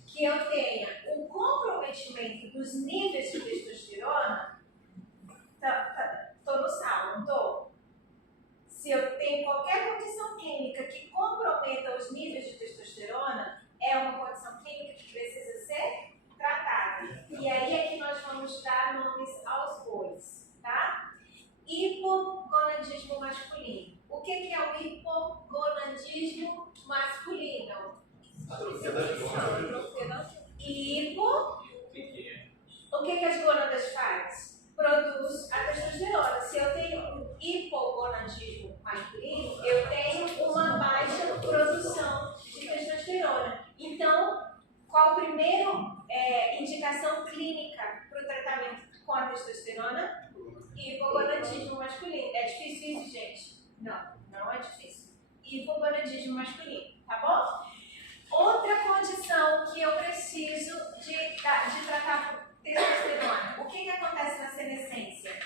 que eu tenha um comprometimento dos níveis de testosterona, estou no sal, não estou? Se eu tenho qualquer condição clínica que comprometa os níveis de testosterona, é uma condição clínica que precisa ser tratada. E aí é que nós vamos dar nomes aos bois, tá? Hipogonadismo masculino. O que é o hipogonadismo masculino? Atrofia das gônadas. Hipo. O que as gônadas fazem? Produz a testosterona. Se eu tenho um hipogonadismo masculino, eu tenho uma baixa produção de testosterona. Então, qual a primeira indicação clínica para o tratamento com a testosterona? Hipogonadismo masculino. É difícil isso, gente? Não, não é difícil. Hipogonadismo masculino, tá bom? Outra condição que eu preciso de tratar com testosterona. O que acontece na senescência?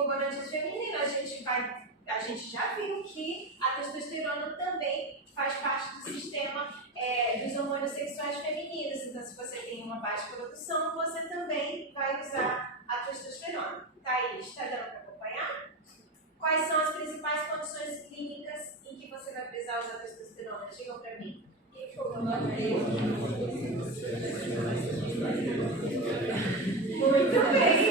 hipogonadismo feminino, a gente já viu que a testosterona também faz parte do sistema dos hormônios sexuais femininos. Então, se você tem uma baixa produção, você também vai usar a testosterona. Thaís, está dando para acompanhar? Quais são as principais condições clínicas em que você vai precisar usar a testosterona? Digam para mim. Muito bem.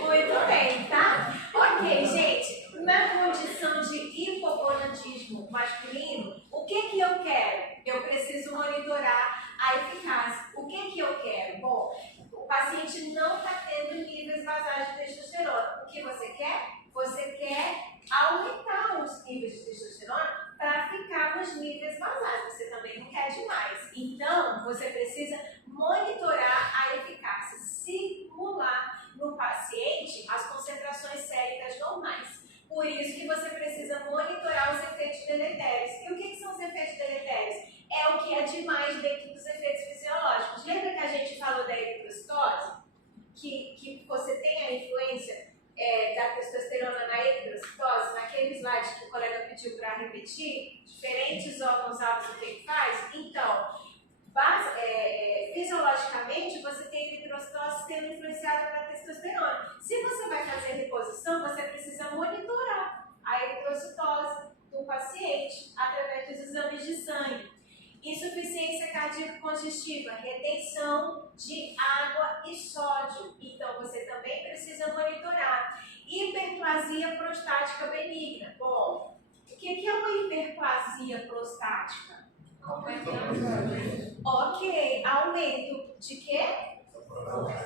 Muito bem, tá? Ok, gente. Na condição de hipogonadismo masculino, o que eu quero? Eu preciso monitorar a eficácia. O que eu quero? Bom, o paciente não está tendo níveis basais de testosterona. O que você quer? Você quer aumentar os níveis de testosterona para ficar nos níveis basais. Você também não quer demais. Então, você precisa monitorar a eficácia, simular no paciente as concentrações séricas normais. Por isso que você precisa monitorar os efeitos deletérios. E o que são os efeitos deletérios? É o que é demais dentro dos efeitos fisiológicos. Lembra que a gente falou da eritrocitose? Que você tem a influência da testosterona na eritrocitose, naquele slide que o colega pediu para repetir, diferentes órgãos-alvos o que faz? Então, fisiologicamente, você tem eritrocitose sendo influenciada pela testosterona. Se você vai fazer reposição, você precisa monitorar a eritrocitose do paciente através dos exames de sangue. Insuficiência cardíaca congestiva, retenção de água e sódio. Então, você também precisa monitorar. Hiperplasia prostática benigna. Bom, o que é uma hiperplasia prostática? Ok, aumento de quê?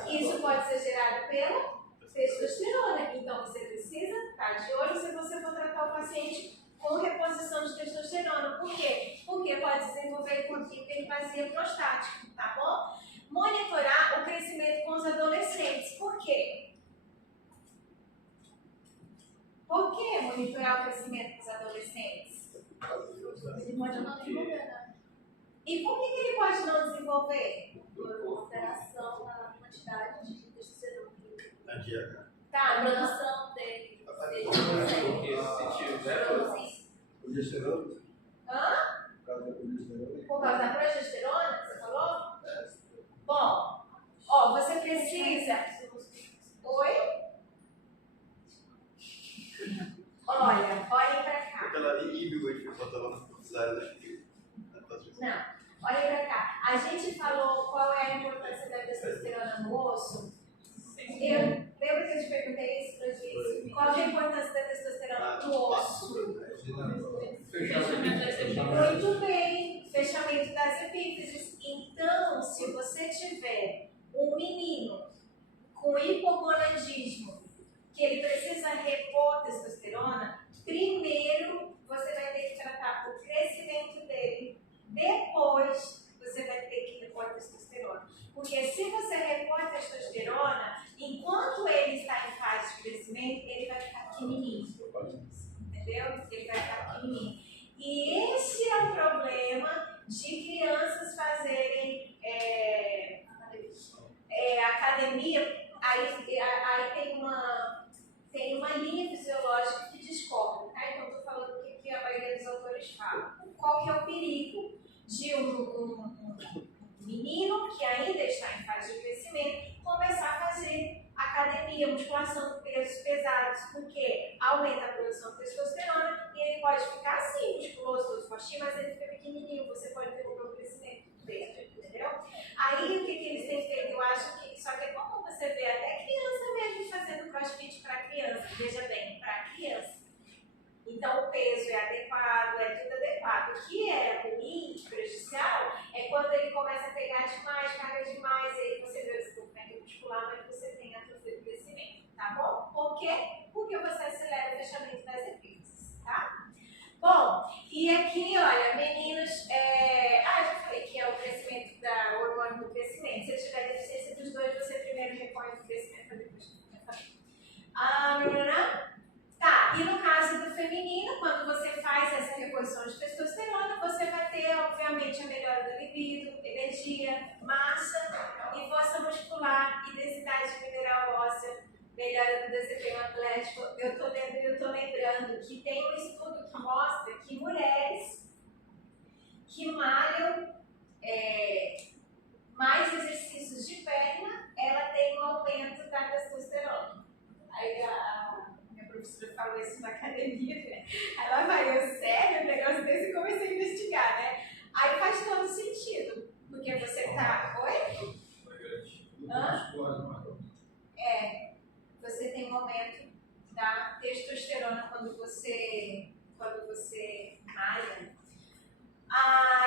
Isso pode ser gerado pela testosterona. Então, você precisa estar de olho se você for tratar o paciente com reposição de testosterona. Por quê? Porque pode desenvolver hiperplasia prostática, tá bom? Monitorar o crescimento com os adolescentes. Por quê? Por que monitorar o crescimento com os adolescentes? Ele pode não desenvolver, né? E por que ele pode não desenvolver? Por alteração na quantidade de testosterona. Na dieta. Tá, A produção dele. Porque se tiver Progesterona? Hã? Por causa da progesterona? Por causa da progesterona, você falou? Bom, ó, você precisa... Oi? Olhem pra cá. Porque ela inibe o efeito testosterona das filhas. Não, olhem pra cá. A gente falou qual é a importância da testosterona no osso. Lembra que eu te perguntei isso, Francisco? Qual é a importância da testosterona no osso? Muito bem, fechamento das epífises. Então, se você tiver um menino com hipogonadismo, que ele precisa repor testosterona, primeiro você vai ter que tratar o crescimento dele, depois você vai ter que repor testosterona. Porque se você repor testosterona, enquanto ele está em fase de crescimento, ele vai ficar pequenininho. Entendeu? Ele vai ficar pequenininho. E esse é o problema de crianças fazerem academia. Aí tem uma linha fisiológica que discorre, tá? Então, estou falando o que a maioria dos autores fala. Qual que é o perigo de um menino que ainda está em fase de crescimento começar a fazer academia, musculação com pesos pesados, porque aumenta a produção de testosterona e ele pode ficar assim, musculoso, todo fortinho, mas ele fica pequenininho, você pode interromper o crescimento dele, entendeu? Aí o que eles têm feito? Eu acho que, só que é como você vê até criança mesmo fazendo crossfit para criança, veja bem, para criança. Então o peso é adequado, é tudo adequado. O que é ruim, prejudicial, é quando ele começa a pegar demais, carga demais, e aí você vê o desenvolvimento muscular, mas você tem atrofia do crescimento, tá bom? Por quê? Porque você acelera o fechamento das epífises, tá? Bom, e aqui, olha, meninos, eu já falei que é o crescimento da hormônio do crescimento. Se tiver deficiência dos dois, você primeiro repõe o crescimento, depois Tá, e no caso do feminino, quando você faz essa reposição de testosterona, você vai ter, obviamente, a melhora do libido, energia, massa e força muscular e densidade de mineral óssea melhora do desempenho atlético. Eu estou lembrando que tem um estudo que mostra que mulheres que malham mais exercícios de perna, ela tem um aumento da testosterona. Aí a minha professora falou isso na academia, né? Ela vai, eu sério, um negócio desse, e comecei a investigar, né? Aí faz todo sentido, porque você tá... Oi? Hã? Você tem um aumento da testosterona quando você malha.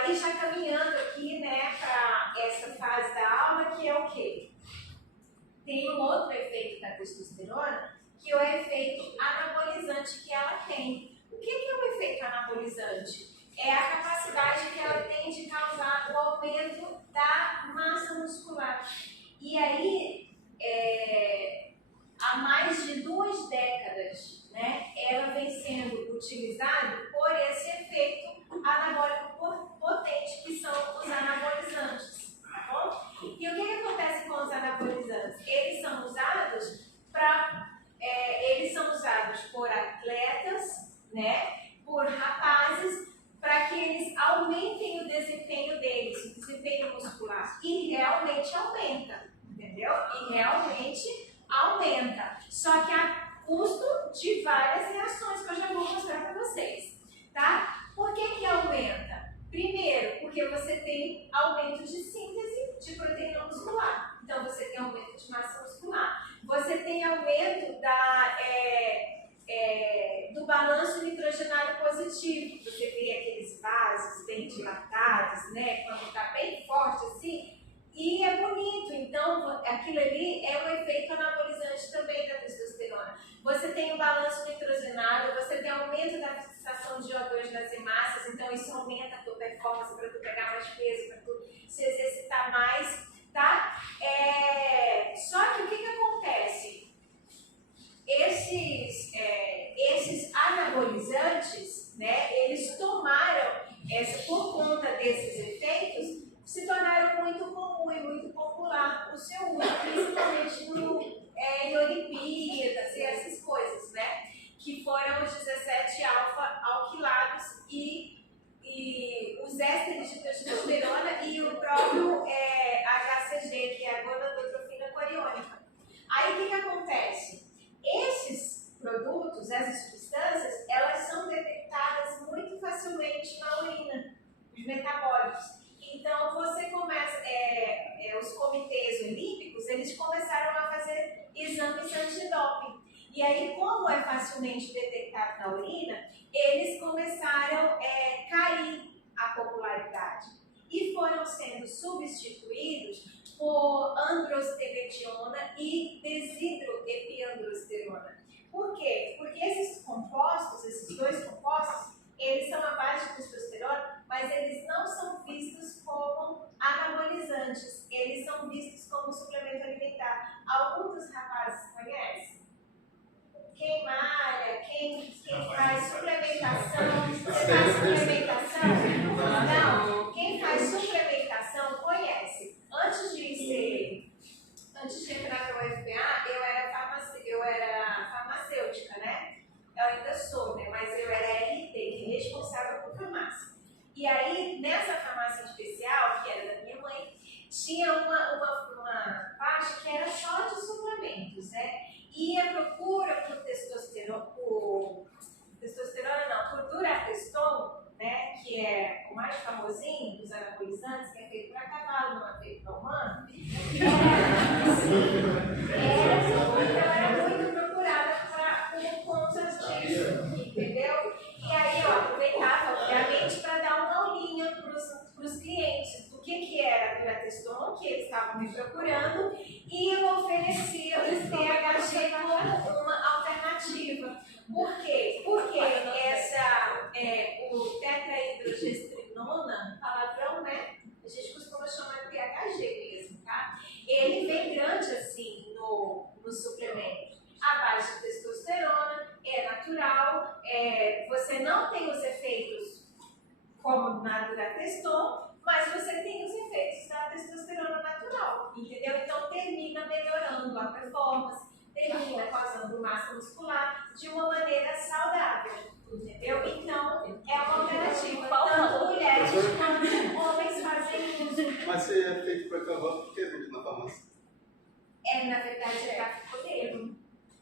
E já caminhando aqui, né, para essa fase da aula, que é o quê? Tem um outro efeito da testosterona, que é o efeito anabolizante que ela tem. O que é o efeito anabolizante? É a capacidade que ela tem de causar o aumento da massa muscular. E aí, há mais de 2 décadas, né, ela vem sendo utilizada por esse efeito anabólico potente, que são os anabolizantes, tá bom? E o que acontece com os anabolizantes? Eles são usados por atletas, né, por rapazes, para que eles aumentem o desempenho deles, o desempenho muscular. E realmente aumenta, entendeu? E realmente aumenta. Só que a custo de várias reações que eu já vou mostrar para vocês, tá? Por que aumenta? Primeiro, porque você tem aumento de síntese de proteína muscular. Então, você tem aumento de massa muscular. Você tem aumento do balanço nitrogenário positivo. Você vê aqueles vasos bem dilatados, né? Quando está bem forte assim. E é bonito, então aquilo ali é um efeito anabolizante também da testosterona. Você tem o balanço nitrogenário, você tem aumento da fixação de O2 nas hemácias, então isso aumenta a tua performance para tu pegar mais peso, para tu se exercitar mais, tá? Só que o que acontece? Esses anabolizantes, né, eles tomaram, por conta desses efeitos, se tornaram muito comum e muito popular o seu uso, principalmente em Olimpíadas e essas coisas, né? Que foram os 17 alfa-alquilados e os ésteres de testosterona e o próprio HCG, que é a gonadotrofina coriônica. Aí o que acontece? Esses produtos, essas substâncias, elas são detectadas muito facilmente na urina, os metabólicos. Então, você começa, os comitês olímpicos, eles começaram a fazer exames antidoping. E aí, como é facilmente detectado na urina, eles começaram a cair a popularidade. E foram sendo substituídos por androstenediona e desidroepiandrosterona. Por quê? Porque esses dois compostos, eles são a base de testosterona, mas eles não são vistos como anabolizantes, eles são vistos como suplemento alimentar. Alguns dos rapazes conhecem? Quem malha, quem faz suplementação, você faz suplementação? Não, quem faz suplementação conhece. Antes de entrar para o UFPA, eu era farmacêutica, né? Eu ainda sou, né? Mas eu era RT, responsável por farmácia. E aí, nessa farmácia especial, que era da minha mãe, tinha uma parte que era só de suplementos, né? E a procura por por Durateston, né? Que é o mais famosinho dos anabolizantes, que é feito para cavalo, não é feito para humano. Era muito procurada por conta disso, entendeu? E aí eu aproveitava, obviamente, para dar uma aulinha para os clientes do que era a Durateston, que eles estavam me procurando, e eu oferecia o THG como uma alternativa. Por quê? Porque o tetrahidrogestrinona, palavrão, né? A gente costuma chamar de THG mesmo, tá? Ele vem grande assim no suplemento. A base de testosterona é natural, você não tem os efeitos como na Durateston, mas você tem os efeitos da testosterona natural, entendeu? Então termina melhorando a performance, termina Mas se é feito para acabar, por que vende na farmácia? Na verdade, é cafuteiro.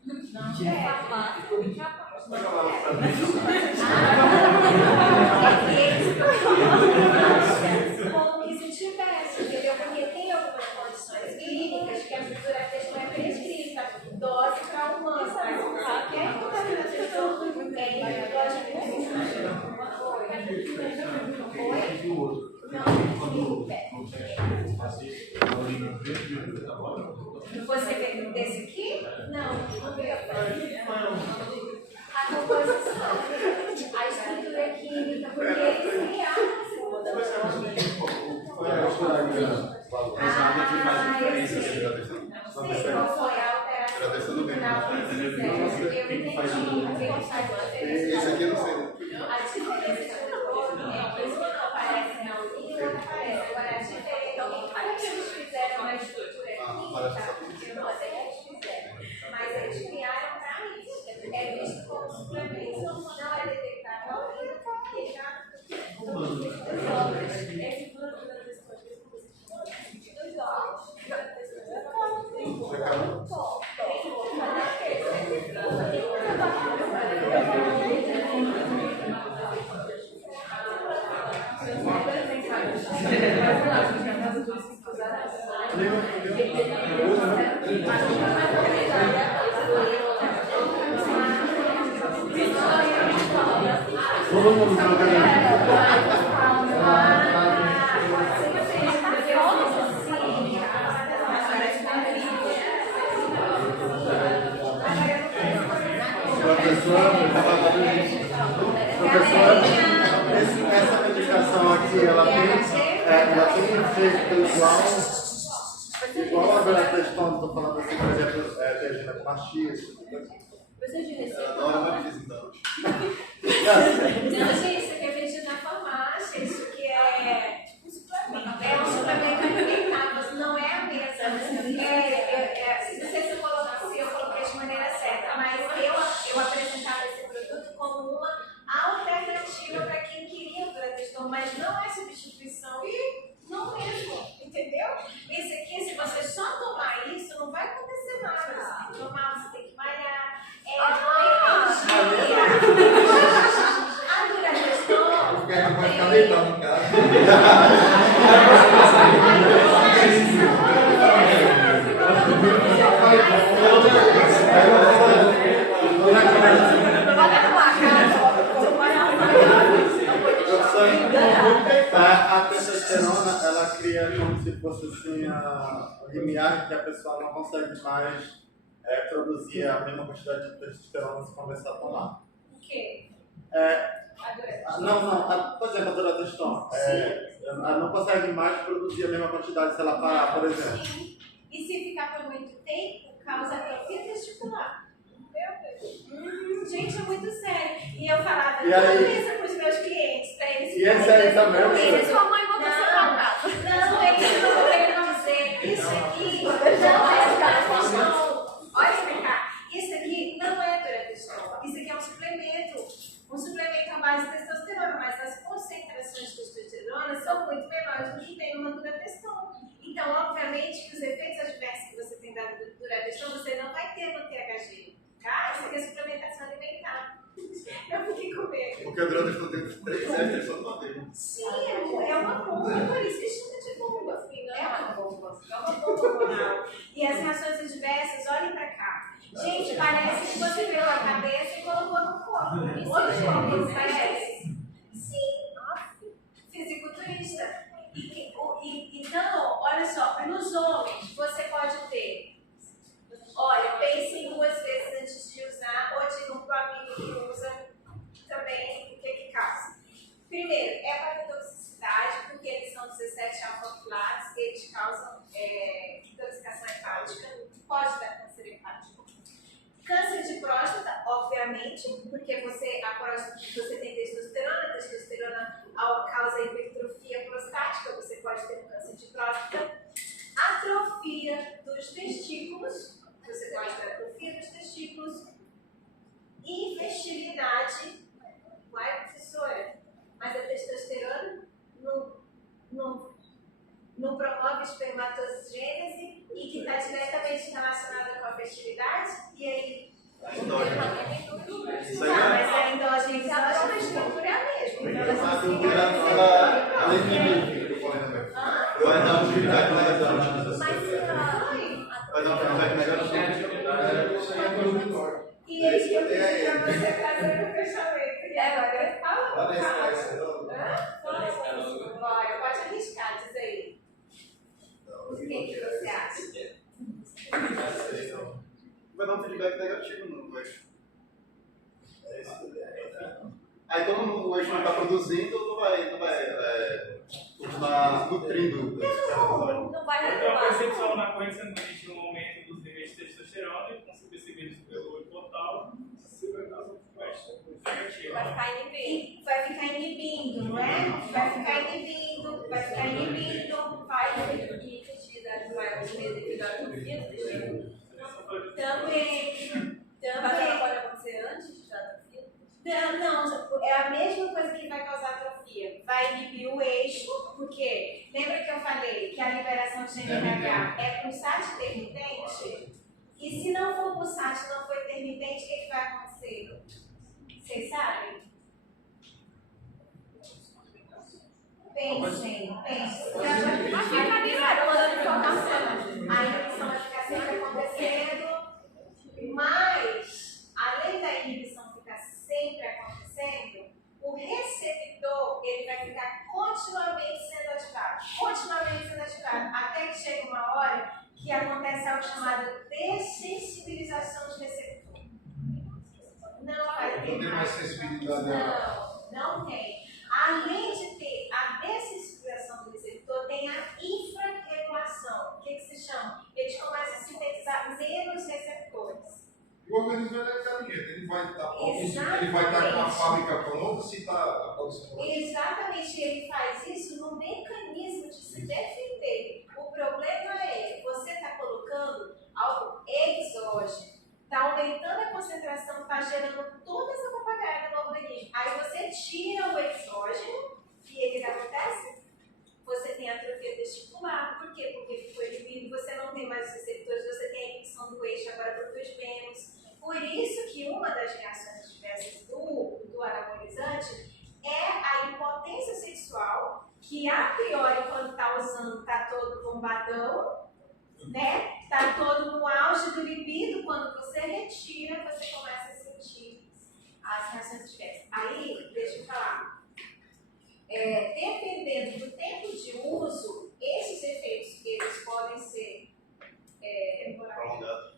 Não De é. farmácia e capaz. Pega lá para mim. Como que se tivesse, entendeu? Porque tem algumas condições clínicas que a durateston é prescrita, dose para humanos, mas qualquer durateston é individualmente. Você veio desse aqui? Não, não veio. A composição, a estrutura química, porque eles criaram a segunda Mas nada que faz diferença se durateston. Qual foi a alteração? Durateston não vem. Eu entendi. Esse aqui eu não sei. A diferença do outro é que esse não aparece na linha e o outro aparece. Agora, a diferença, olha que eles fizeram uma estrutura química, eu não sei o que eles fizeram, mas eles criaram para isso. É visto como suplemento, não é detectado na linha, esse grupo das pessoas dos olhos. Todo mundo Professora, essa medicação aqui, ela tem efeito igual a durateston, estou falando assim, por exemplo, ginecomastia, esse tipo de coisa. Precisa de receita? Adoro uma vez, então. Não, gente, isso aqui é vendido na farmácia, isso aqui é um suplemento alimentar, não é a mesma. Não sei se eu coloquei de maneira certa, mas eu apresentava esse produto como uma alternativa para quem queria o durateston, mas não é substituição e não mesmo, entendeu? Esse aqui, se você só tomar isso, não vai acontecer nada. Você tem que tomar, você tem que malhar. A durateston. Vai ficar deitado em casa. A testosterona, ela cria como se fosse assim a limiar que a pessoa não consegue mais produzir a mesma quantidade de testosterona se começar a tomar. O quê? Por exemplo, a durateston, ela não consegue mais produzir a mesma quantidade se ela parar, por exemplo. Sim. E se ficar por muito tempo, causa atrofia testicular. Gente, é muito sério. E eu falava toda vez com os meus clientes, para eles aí também. Sua mãe botou você pra casa. Não, é isso que eu tô querendo dizer. Isso aqui não é durateston. Olha explicar. Isso aqui não é durateston. Isso aqui é um suplemento. Um suplemento à base de testosterona, mas as concentrações de testosterona são muito menores do que tem numa durateston. Então, obviamente, que os efeitos adversos que você tem da durateston, você não vai ter no THG. Tá? Isso aqui é suplementação alimentar. Eu fiquei com medo. Porque a durateston tem 3 extras só no dele. Sim, é uma bomba, por isso que chama de bomba. É uma bomba hormonal. E as reações adversas, olhem pra cá. Gente, parece que você pegou a cabeça e colocou no corpo. Outros corpos parece? Sim, fisiculturista. Então, olha só, nos homens você pode ter. Olha, pense em 2 vezes antes de usar, ou diga para o amigo que usa também o que causa. Primeiro, hepatotoxicidade, porque eles são 17 alfa-folatos, eles causam intoxicação hepática, pode dar câncer hepático. Câncer de próstata, obviamente, porque você tem não promove espermatogênese e que está diretamente relacionada com a fertilidade? E aí? Isso aí Tá, mas a endógena e exógena, a estrutura é a mesma. Então, elas a não se dúvida encaixam. ela inimigo. Vai dar um feedback legal. Vai dar um feedback legal. E aí eu pedi pra você fazer o fechamento. E agora fala. Bora, pode arriscar, diz aí. O que você acha? Vai dar um feedback negativo no eixo. Aí como o eixo não está produzindo, não vai continuar nutrindo. Não vai Então, a renovar. percepção na corrente sanguínea no aumento dos níveis de testosterona, e com ser percebidos pelo portal, se vai dar um negativo. Vai ficar inibido. E vai ficar inibindo, não é? Vai ficar inibindo. Vai inibir fertilidade vai ocorrer devido à atrofia do tecido. Também. Mas pode acontecer antes da atrofia? Não, é a mesma coisa que vai causar atrofia. Vai inibir o eixo, porque lembra que eu falei que a liberação de GNRH é pulsante intermitente? E se não for pulsante, não for intermitente, o que vai acontecer? Vocês sabem? Pensem. Mas fica ligado, mandando informação. A inibição vai ficar sempre acontecendo, mas, além da inibição ficar sempre acontecendo, o receptor ele vai ficar continuamente sendo ativado, até que chega uma hora que acontece algo chamado dessensibilização de receptor. Não vai ter Não tem mais sensibilidade. Não tem. Além de ter a dessensibilização do receptor, tem a infrarregulação. O que se chama? Eles começam a sintetizar menos receptores. O organismo ele é inteligente, ele vai estar Exatamente. com a fábrica pronta se está a produção. Exatamente, ele faz isso no mecanismo de se defender. O problema é, você está colocando algo exógeno, está aumentando a concentração, está gerando toda essa propaganda no organismo. Aí você tira o exógeno e o que acontece? Você tem atrofia testicular. Por quê? Porque ficou inibido, você não tem mais os receptores, você tem a inibição do eixo, agora produz menos. Por isso que uma das reações diversas do anabolizante é a impotência sexual, que a priori, quando está usando, está todo bombadão, né? Está todo no auge do libido. Quando você retira, você começa a sentir as reações diversas. Aí, deixa eu falar. Dependendo do tempo de uso, esses efeitos eles podem ser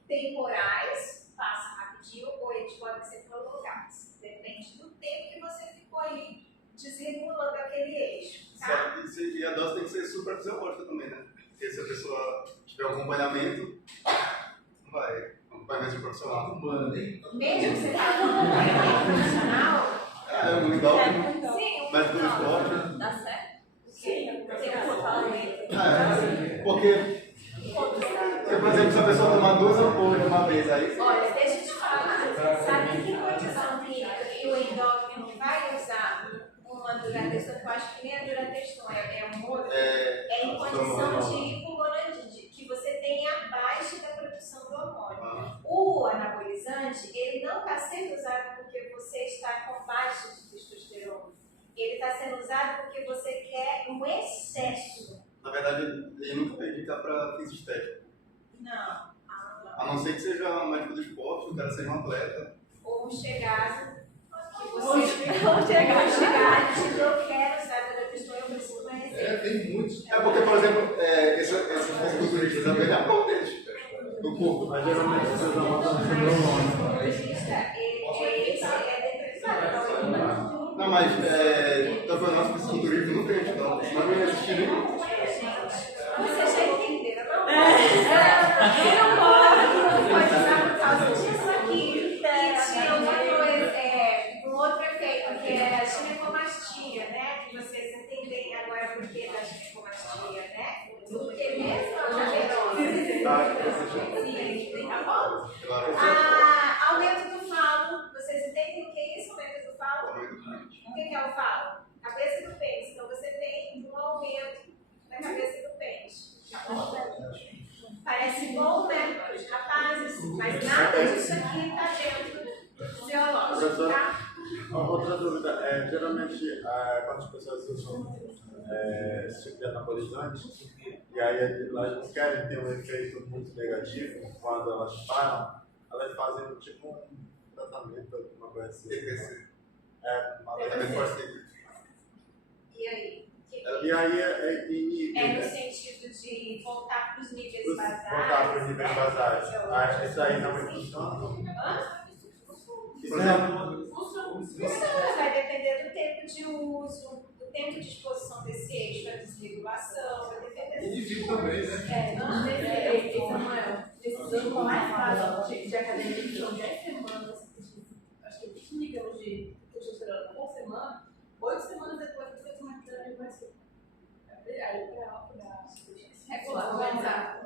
temporais, passa rapidinho, ou eles podem ser prolongados. Depende do tempo que você ficou ali desregulando aquele eixo. Tá? E a dose tem que ser suprafisiológica também, né? Porque se a pessoa tiver um acompanhamento, não vai. Acompanhamento profissional. Mesmo que você está com um acompanhamento profissional, É muito legal. Sim, Mas do esporte. dá certo? Sim, tem um acompanhamento. Porque, por exemplo, se a pessoa tomar 2 ampulhas de uma vez, aí. olha, deixa eu te falar. Sabe em que condição clínica que o endócrino vai usar uma durateston? Eu acho que nem a durateston é um outro. É em condição de hipogonadismo, que você tenha baixa da produção do hormônio. O anabolizante, ele não está sendo usado porque você está com baixa de testosterona. Ele está sendo usado porque você quer um excesso. Na verdade, ele nunca foi indicado para fins estéticos. Não. A não ser que seja um médico do esporte, o cara seja um atleta. Ou um chegado. Que você chegar, eu quero usar a durateston, eu preciso conhecer. Tem muitos. É porque, por exemplo, esses fisiculturistas também é bom deles. Do corpo. Mas geralmente você usa uma fisiologista, esse é determinado. Não, mas então foi o nosso fisiculturismo não tem, então. Senão não ia existir nenhum. Vocês já entenderam, não? Eu não pode usar por causa disso aqui. E tinha um outro efeito, que é a ginecomastia, né? Que vocês entenderem agora por que da ginecomastia, né? Porque mesmo a caverose, tá bom? Aumento do falo, vocês entendem o que é isso, aumento do falo? O que é o falo? Cabeça do pênis. Então você tem um aumento na cabeça do pênis. Parece bom, né, rapazes? Mas nada disso aqui está dentro fisiológico, tá? Outra dúvida, geralmente quando as pessoas usam esse tipo de anabolizante, e aí elas não querem ter um efeito muito negativo quando elas param, elas fazem tipo um tratamento, alguma coisa assim. TPC. Uma Tratamento pós-TPC. E aí? E aí inibe, É no né? sentido de voltar para os níveis Voltar basais. para os níveis basais. Acho que isso aí não funciona. Hã? Isso é Funciona, vai depender do tempo de uso, do tempo de exposição desse eixo, da desregulação, vai depender do Indivíduo também, né? Não, Samuel, precisando mais fácil de academia, que são 10 semanas, acho que 20 miligramas de testosterona por semana, 8 semanas depois você tem uma exame vai ser. Regular, organizar.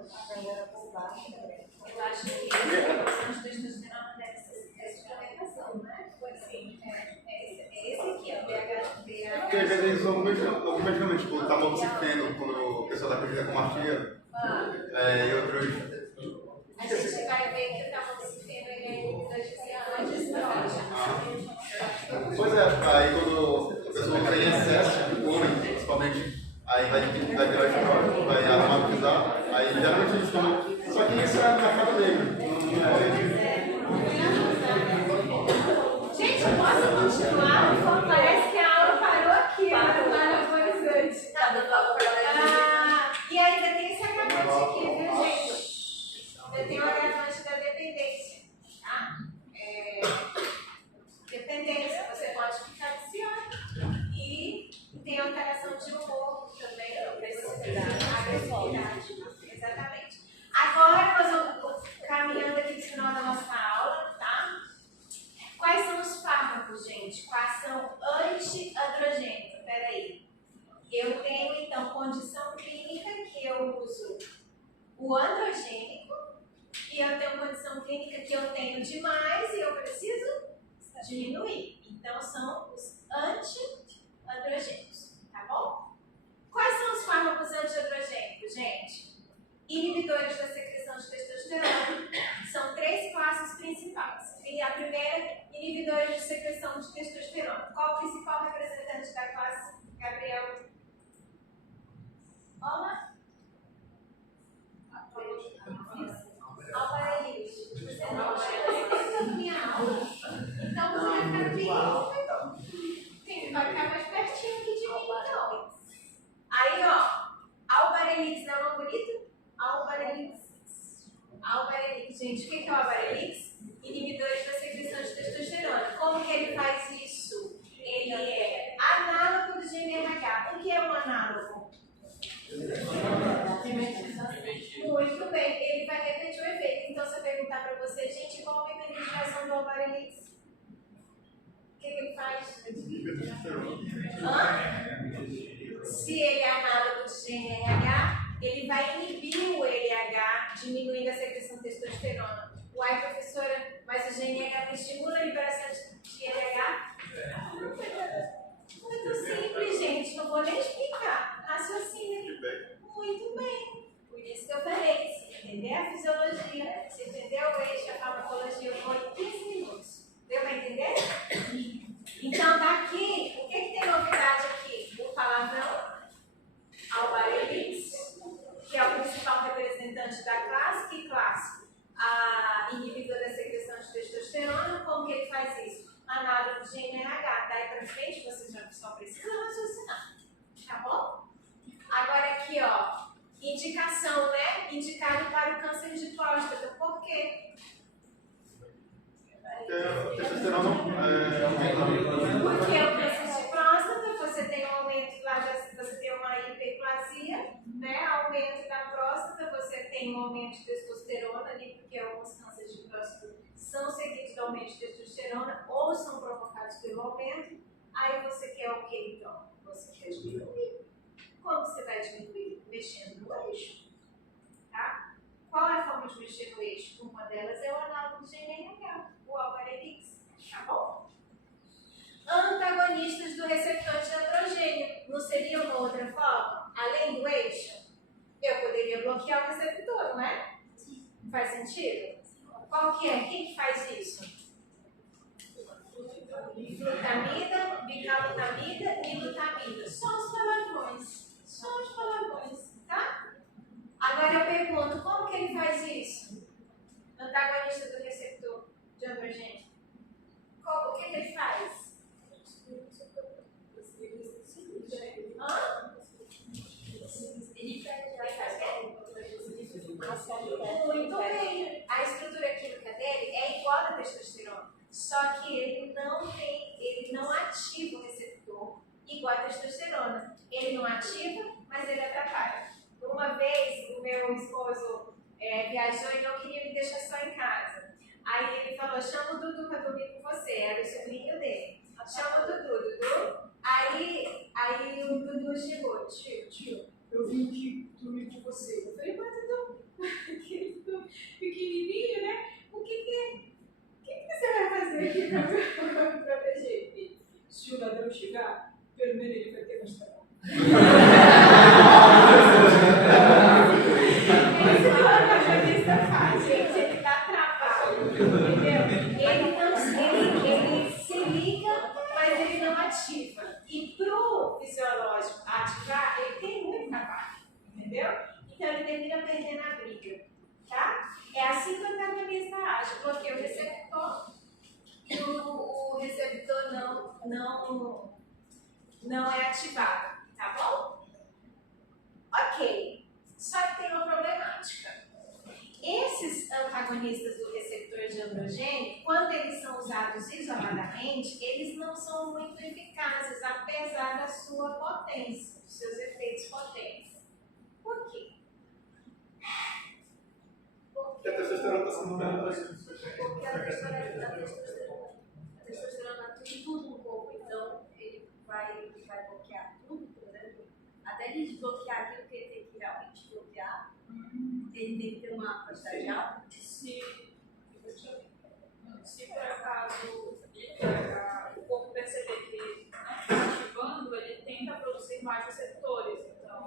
Eu acho que a exposição de testosterona deve ser essa suplementação, né? Assim, é esse aqui, ó, BH. Porque às vezes alguns medicamentos, tipo o tamoxifeno, quando o pessoal da cozinha com martilha, e outros. A gente vai ver que o tamoxifeno ele é antes Pois é, aí quando a pessoa tem excesso, come, principalmente, aí vai virar estrogênio, vai aromatizar, aí geralmente eles tomam. Só que isso é no mercado negro, não é. Gente, eu posso continuar? Parece que a aula parou aqui, anabolizante. E ainda tem esse agravante aqui, viu, gente? Ainda tem o agravante da dependência, tá? Dependência, você pode ficar viciado. E tem alteração de humor também, agressividade. Exatamente. Agora nós vamos caminhando aqui no final da nossa aula, tá? Quais são os fármacos, gente? Com ação anti-androgênica? Peraí. Eu tenho, então, condição clínica que eu uso o androgênico e eu tenho condição clínica que eu tenho demais e eu preciso diminuir. Então, são os anti-androgênicos, tá bom? Quais são os fármacos anti-androgênicos, gente? Inibidores da secreção de testosterona. São 3 classes principais. E a primeira, inibidores de secreção de testosterona. Qual o principal representante da classe, Gabriel? Olá? Alvarelite. Você não chegou na minha aula. Então você vai ficar bem. Vai ficar mais pertinho aqui de mim, então. Aí, ó. Alvarelix não é um nome bonito? Alvarelix, gente, o que é o Alvarelix? Inibidores da secreção de testosterona. Como que ele faz isso? Ele é análogo do GNRH. O que é um análogo? Muito bem, ele vai repetir o efeito. Então, se eu perguntar para você, gente, qual o mecanismo de ação do Alvarelix? O que ele faz? Se ele é análogo do GNRH, ele vai inibir o LH, diminuindo a secreção de testosterona. Uai, professora, mas o GNRH não estimula a liberação de LH? Muito simples, gente. Não vou nem explicar. Raciocínio. Muito bem. Por isso que eu falei. Se entender a fisiologia, se entender o eixo, a farmacologia, eu vou em 15 minutos. Deu para entender? Então, daqui, o que tem novidade aqui? O palavrão, Alvarelix, que é o principal representante da classe. Que classe? A inibidor da secreção de testosterona. Como que ele faz isso? Análogo de GNRH. Daí para frente, você já só precisa raciocinar. Tá bom? Agora aqui, ó. Indicação, né? Indicado para o câncer de próstata. Por quê? Testosterona Porque o câncer de próstata, você tem um aumento lá, você tem uma hiperplasia, né? Aumento da próstata, você tem um aumento de testosterona ali, porque alguns cânceres de próstata são seguidos do aumento de testosterona ou são provocados pelo aumento. Aí você quer o quê, então? Você quer diminuir. Como você vai diminuir? Mexendo no eixo. Tá? Qual é a forma de mexer no eixo? Uma delas é o análogo do GNRH, o Alvarelix. Tá bom? Antagonistas do receptor de androgênio. Não seria uma outra forma? Além do eixo? Eu poderia bloquear o receptor, não é? faz sentido? Qual que é? Quem que faz isso? Flutamida, bicalbutamida e glutamida. Só os palavrões. Só os palavrões, tá? Agora eu pergunto, como que ele faz isso? Antagonista do receptor de androgênio. O que ele faz? Hã? Ele faz muito bem. A estrutura química dele é igual à da testosterona. Só que ele não ativa o receptor igual à testosterona. Ele não ativa, mas ele atrapalha. Uma vez o meu esposo viajou e não queria me deixar só em casa. Aí ele falou, chama o Dudu para dormir com você, era o sobrinho dele. Chama o Dudu. Aí o Dudu chegou, tio, eu vim aqui dormir com você. Eu falei, mas Dudu, pequenininho, né? O que você vai fazer aqui para me proteger? Se o ladrão chegar, pelo menos ele vai ter mais trabalho. Esse é o antagonista faz, gente, ele dá trabalho, entendeu? Ele se liga, mas ele não ativa. E pro fisiológico ativar, ele tem muito trabalho, entendeu? Então ele termina perdendo a briga, tá? É assim que o antagonista age, bloqueia o receptor e o receptor não é ativado, tá bom? Ok, só que tem uma problemática. Esses antagonistas do receptor de androgênio, quando eles são usados isoladamente, eles não são muito eficazes, apesar da sua potência, dos seus efeitos potentes. Por quê? Porque a testosterona está sendo dada. Porque a testosterona atua em tudo no corpo, então ele vai bloquear tudo, por exemplo. Até ele desbloquear aquilo que ele tem que realmente bloquear, ele tem que ter uma quantidade alta. Se por acaso o corpo perceber que não está ativando, ele tenta produzir mais receptores. Então,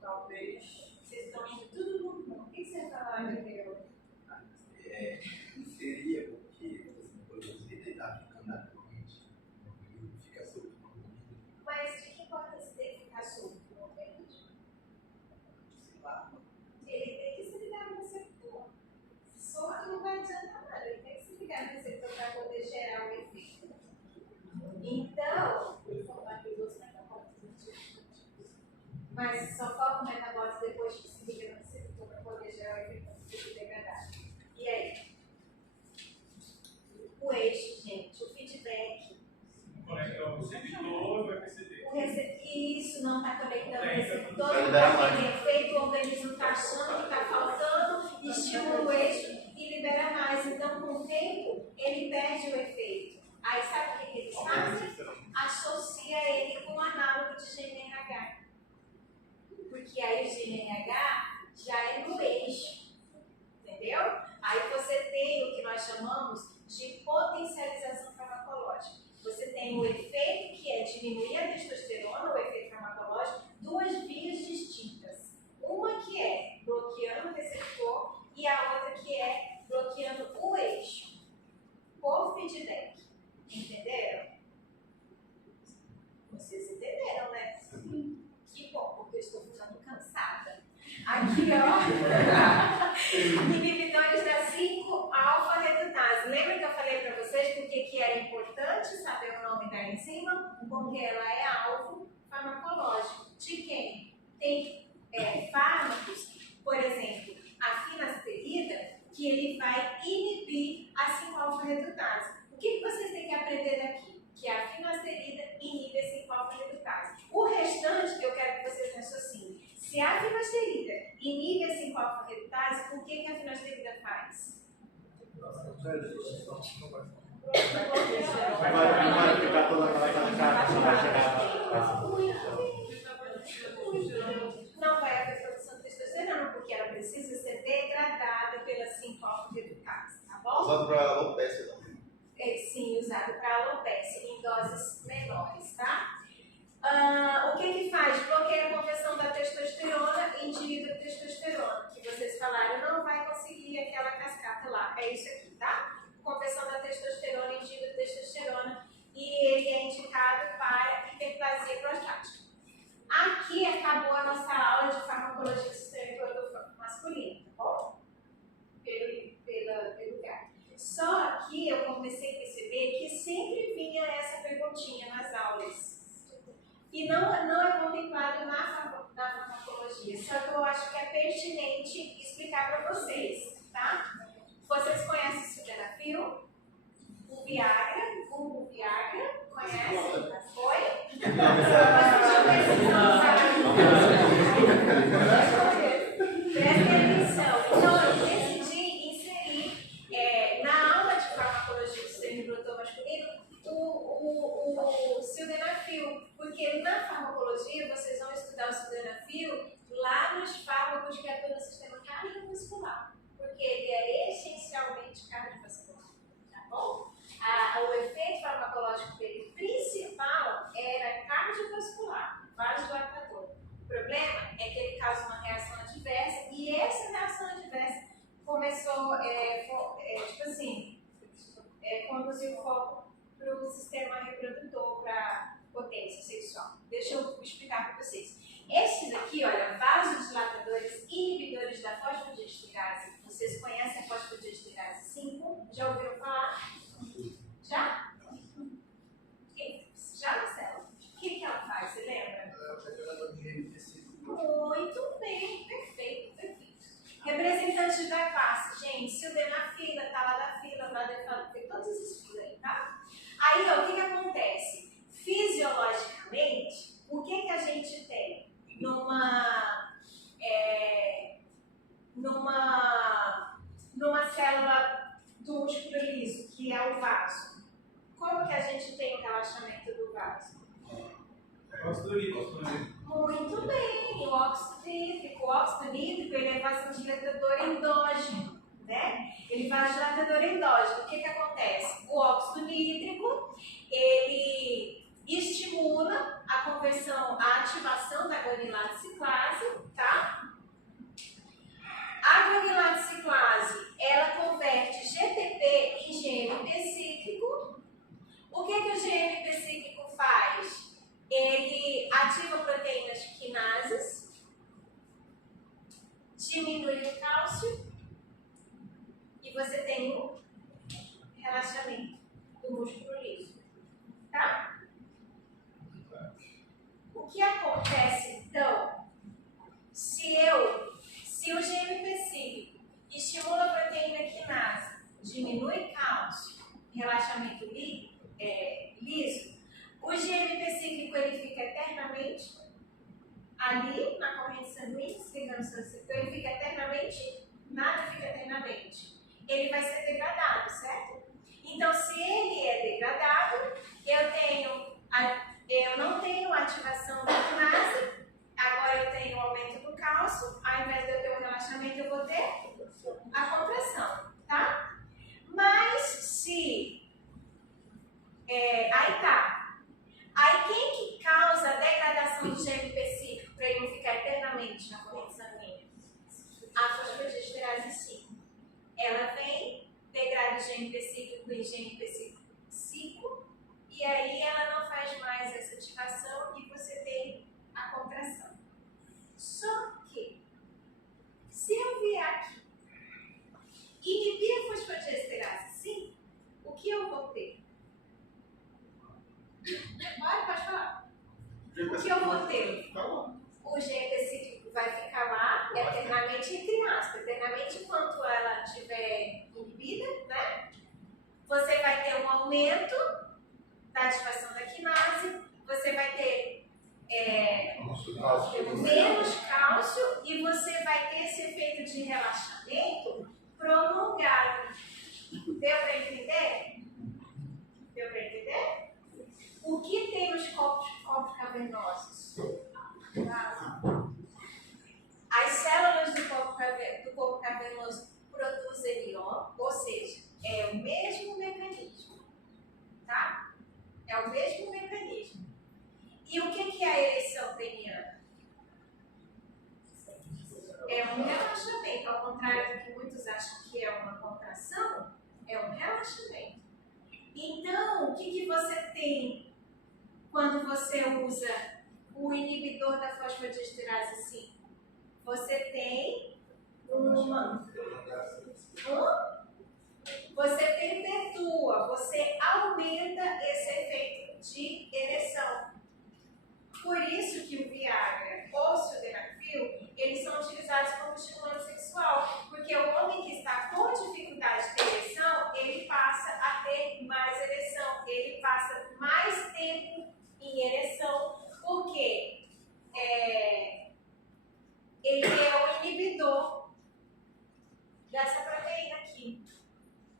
talvez vocês estão indo tudo no mundo. O que você está lá, Gabriel? Seria porque você produzir ele está ficando naturalmente, fica solto. Mas de que importância tem que ficar solto? Sei lá. Ele tem que se ligar no receptor. Solto não vai adiantar nada, ele tem que se ligar no receptor para poder gerar o efeito. Então, mas só foca o metabólito depois que se liga no receptor para poder gerar o efeito degradado. E aí? O eixo, gente, o feedback. Conectar o receptor vai perceber. Isso não está conectando o receptor, Vai não liberar está mais. tendo efeito, o organismo está achando que está faltando, estimula o eixo e libera mais. Então, com o tempo, ele perde o efeito. Aí, sabe o que eles fazem? Associa ele com um análogo de GNRH. Porque aí o GNRH já é no eixo. Entendeu? Aí você tem o que nós chamamos de potencialização farmacológica. Você tem o efeito que é diminuir a testosterona, o efeito farmacológico, duas vias distintas. Uma que é bloqueando o receptor e a outra que é bloqueando o eixo. Por feedback. Entenderam? Vocês entenderam, né? Que bom, porque eu estou ficando cansada. Aqui, ó. Inibidores da 5-alfa-redutase. Lembra que eu falei para vocês porque era importante saber o nome da enzima? Porque ela é alvo farmacológico. De quem? Tem fármacos, por exemplo, a finasterida, que ele vai inibir a 5-alfa-redutase. O que vocês têm que aprender daqui? Que a finasterida inibe a 5-alfa-redutase. O restante eu quero que vocês raciocinem. Se a finasterida inibe a 5-alfa-redutase, o que a finasterida faz? Vai ficar toda aquela carga, vai chegar. Não vai haver produção de testosterona, porque ela precisa ser degradada pela 5-alfa-redutase, tá bom? Usado para alopecia também. Sim, usado para alopecia em doses menores, tá? O que faz? Bloqueia a conversão da testosterona em dihidrotestosterona, que vocês falaram, não vai conseguir farmacologia, só que eu acho que é pertinente explicar para vocês, tá? Vocês conhecem o sildenafil? O Viagra? O Viagra? Conhece? Oi? Presta atenção. Então, eu decidi inserir na aula de farmacologia do sistema reprodutor masculino o sildenafil, porque na farmacologia vocês vão estudar o sildenafil lá nos fármacos que atuam no sistema cardiovascular, porque ele é essencialmente cardiovascular, tá bom? O efeito farmacológico dele principal era cardiovascular, vasodilatador. O problema é que ele causa uma reação adversa e essa reação adversa começou, conduzir o foco para o sistema reprodutor, para potência sexual. Deixa eu explicar para vocês. Esses aqui, olha, vasodilatadores inibidores da fosfodiesterase. Vocês conhecem a fosfodiesterase 5? Já ouviram falar? Já? Já, Marcelo? O que ela faz? Você lembra? Muito bem, perfeito, perfeito. Representantes da classe, gente, sildenafila, taladafila, vladefila, tem todos esses fios aí, tá? Aí, ó, o que acontece? Fisiologicamente, o que a gente tem numa célula do músculo liso, que é o vaso? Como que a gente tem o relaxamento do vaso? Muito bem, o óxido nítrico. O óxido nítrico ele é vasodilatador endógeno, né? Ele faz dilatador endógeno. O que acontece? O óxido nítrico, ele estimula a conversão, a ativação da guanilate ciclase, tá? A guanilate ciclase, ela converte GTP em GMP cíclico. O que o GMP cíclico faz? Ele ativa proteínas quinases, diminui o cálcio e você tem um relaxamento do músculo liso, tá? O que acontece então se o GMP cíclico estimula a proteína quinase, diminui cálcio, relaxamento liso, o GMP cíclico ele fica eternamente ali na corrente sanguínea, ele fica eternamente, nada fica eternamente. Ele vai ser degradado, certo? Então, se ele é degradado, eu não tenho ativação da quinase, agora eu tenho o aumento do cálcio, ao invés de eu ter um relaxamento, eu vou ter a contração, tá? Mas se... Aí quem que causa a degradação do GMP cíclico para ele não ficar eternamente na corrente sanguínea? A fosfodiesterase 5. Ela vem, degrada o GMP cíclico em GMP cíclico, e aí ela não faz mais essa ativação e você tem a contração. Só que, se eu vier aqui inibir a fosfodiesterase 5, o que eu vou ter? Pode falar. O que eu vou ter? O GMP cíclico vai ficar lá eternamente, entre aspas, eternamente enquanto ela estiver inibida, né? Você vai ter um aumento da ativação da quinase, você vai ter menos cálcio e você vai ter esse efeito de relaxamento prolongado. Deu para entender? Deu para entender? O que tem nos corpos cavernosos? As células do corpo cavernoso produzem ion, ou seja, é o mesmo mecanismo, tá? É o mesmo mecanismo. E o que é a ereção peniana? É um relaxamento, ao contrário do que muitos acham que é uma contração, é um relaxamento. Então, o que você tem quando você usa o inibidor da fosfodiesterase 5? Você tem você perpetua, você aumenta esse efeito de ereção. Por isso que o Viagra ou o sildenafil, dessa proteína aqui.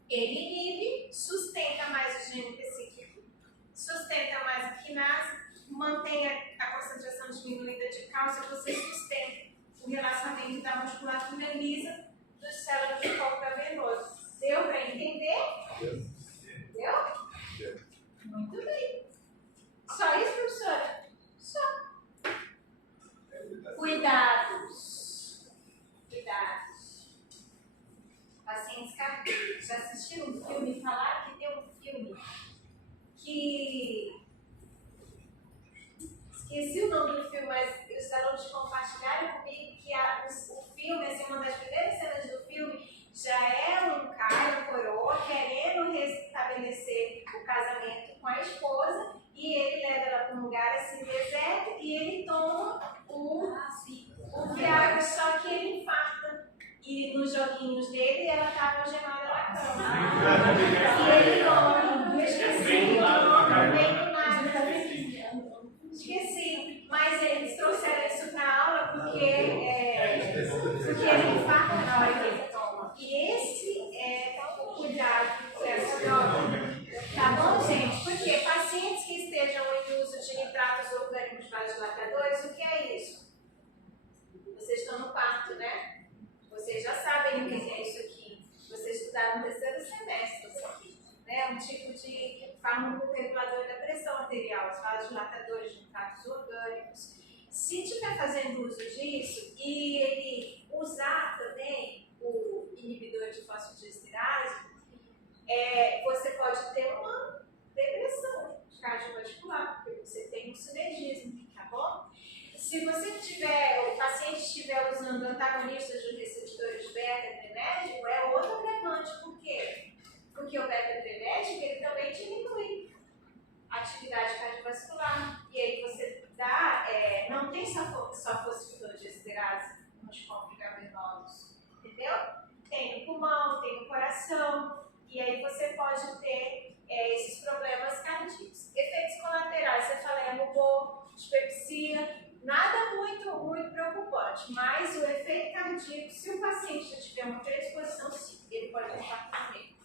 Ele inibe, sustenta mais o GNPC, sustenta mais a quinase, mantém a concentração diminuída de cálcio, você sustenta o relaxamento da musculatura lisa dos células do corpo cavernoso. Deu para entender? Deu? Muito bem. Só isso, professora? Só. Cuidados. Pacientes cardíacos. Já assistiram um filme? Falaram que tem um filme que... Esqueci o nome do filme, mas os alunos compartilharam comigo que o filme, assim, uma das primeiras cenas do filme, já é um cara, um coroa, querendo restabelecer o casamento com a esposa, e ele leva ela para um lugar assim deserto, e ele toma o Viagra, só que ele infarta. E nos joguinhos dele, ela estava algemada na cama. E ele morre. Esqueci, bem do nada. Esqueci, mas eles trouxeram isso para a aula porque ele infarta na hora que ele toma. E esse é o cuidado com essa droga. Tá bom, gente? Porque pacientes que estejam em uso de nitratos orgânicos vasodilatadores, o que é isso? Vocês estão no quarto, né? Vocês já sabem o que é isso aqui. Vocês estudaram no terceiro semestre isso aqui. Né? Um tipo de fármaco regulador da pressão arterial, os vasodilatadores de nitratos orgânicos. Se estiver fazendo uso disso e ele usar também o inibidor de fosfodiesterase, você pode ter uma depressão cardiovascular, porque você tem um sinergismo, tá bom? Se o paciente estiver usando antagonistas dos receptores beta-adrenérgico, é outro agravante. Por quê? Porque o beta-adrenérgico ele também diminui a atividade cardiovascular. E aí você dá, não tem só fosfodiesterase nos corpos cavernosos, entendeu? Tem no pulmão, tem no coração, e aí você pode ter esses problemas cardíacos. Efeitos colaterais, cefaleia, dispepsia, nada muito preocupante, mas o efeito cardíaco, se o paciente já tiver uma predisposição, sim, ele pode estar com medo.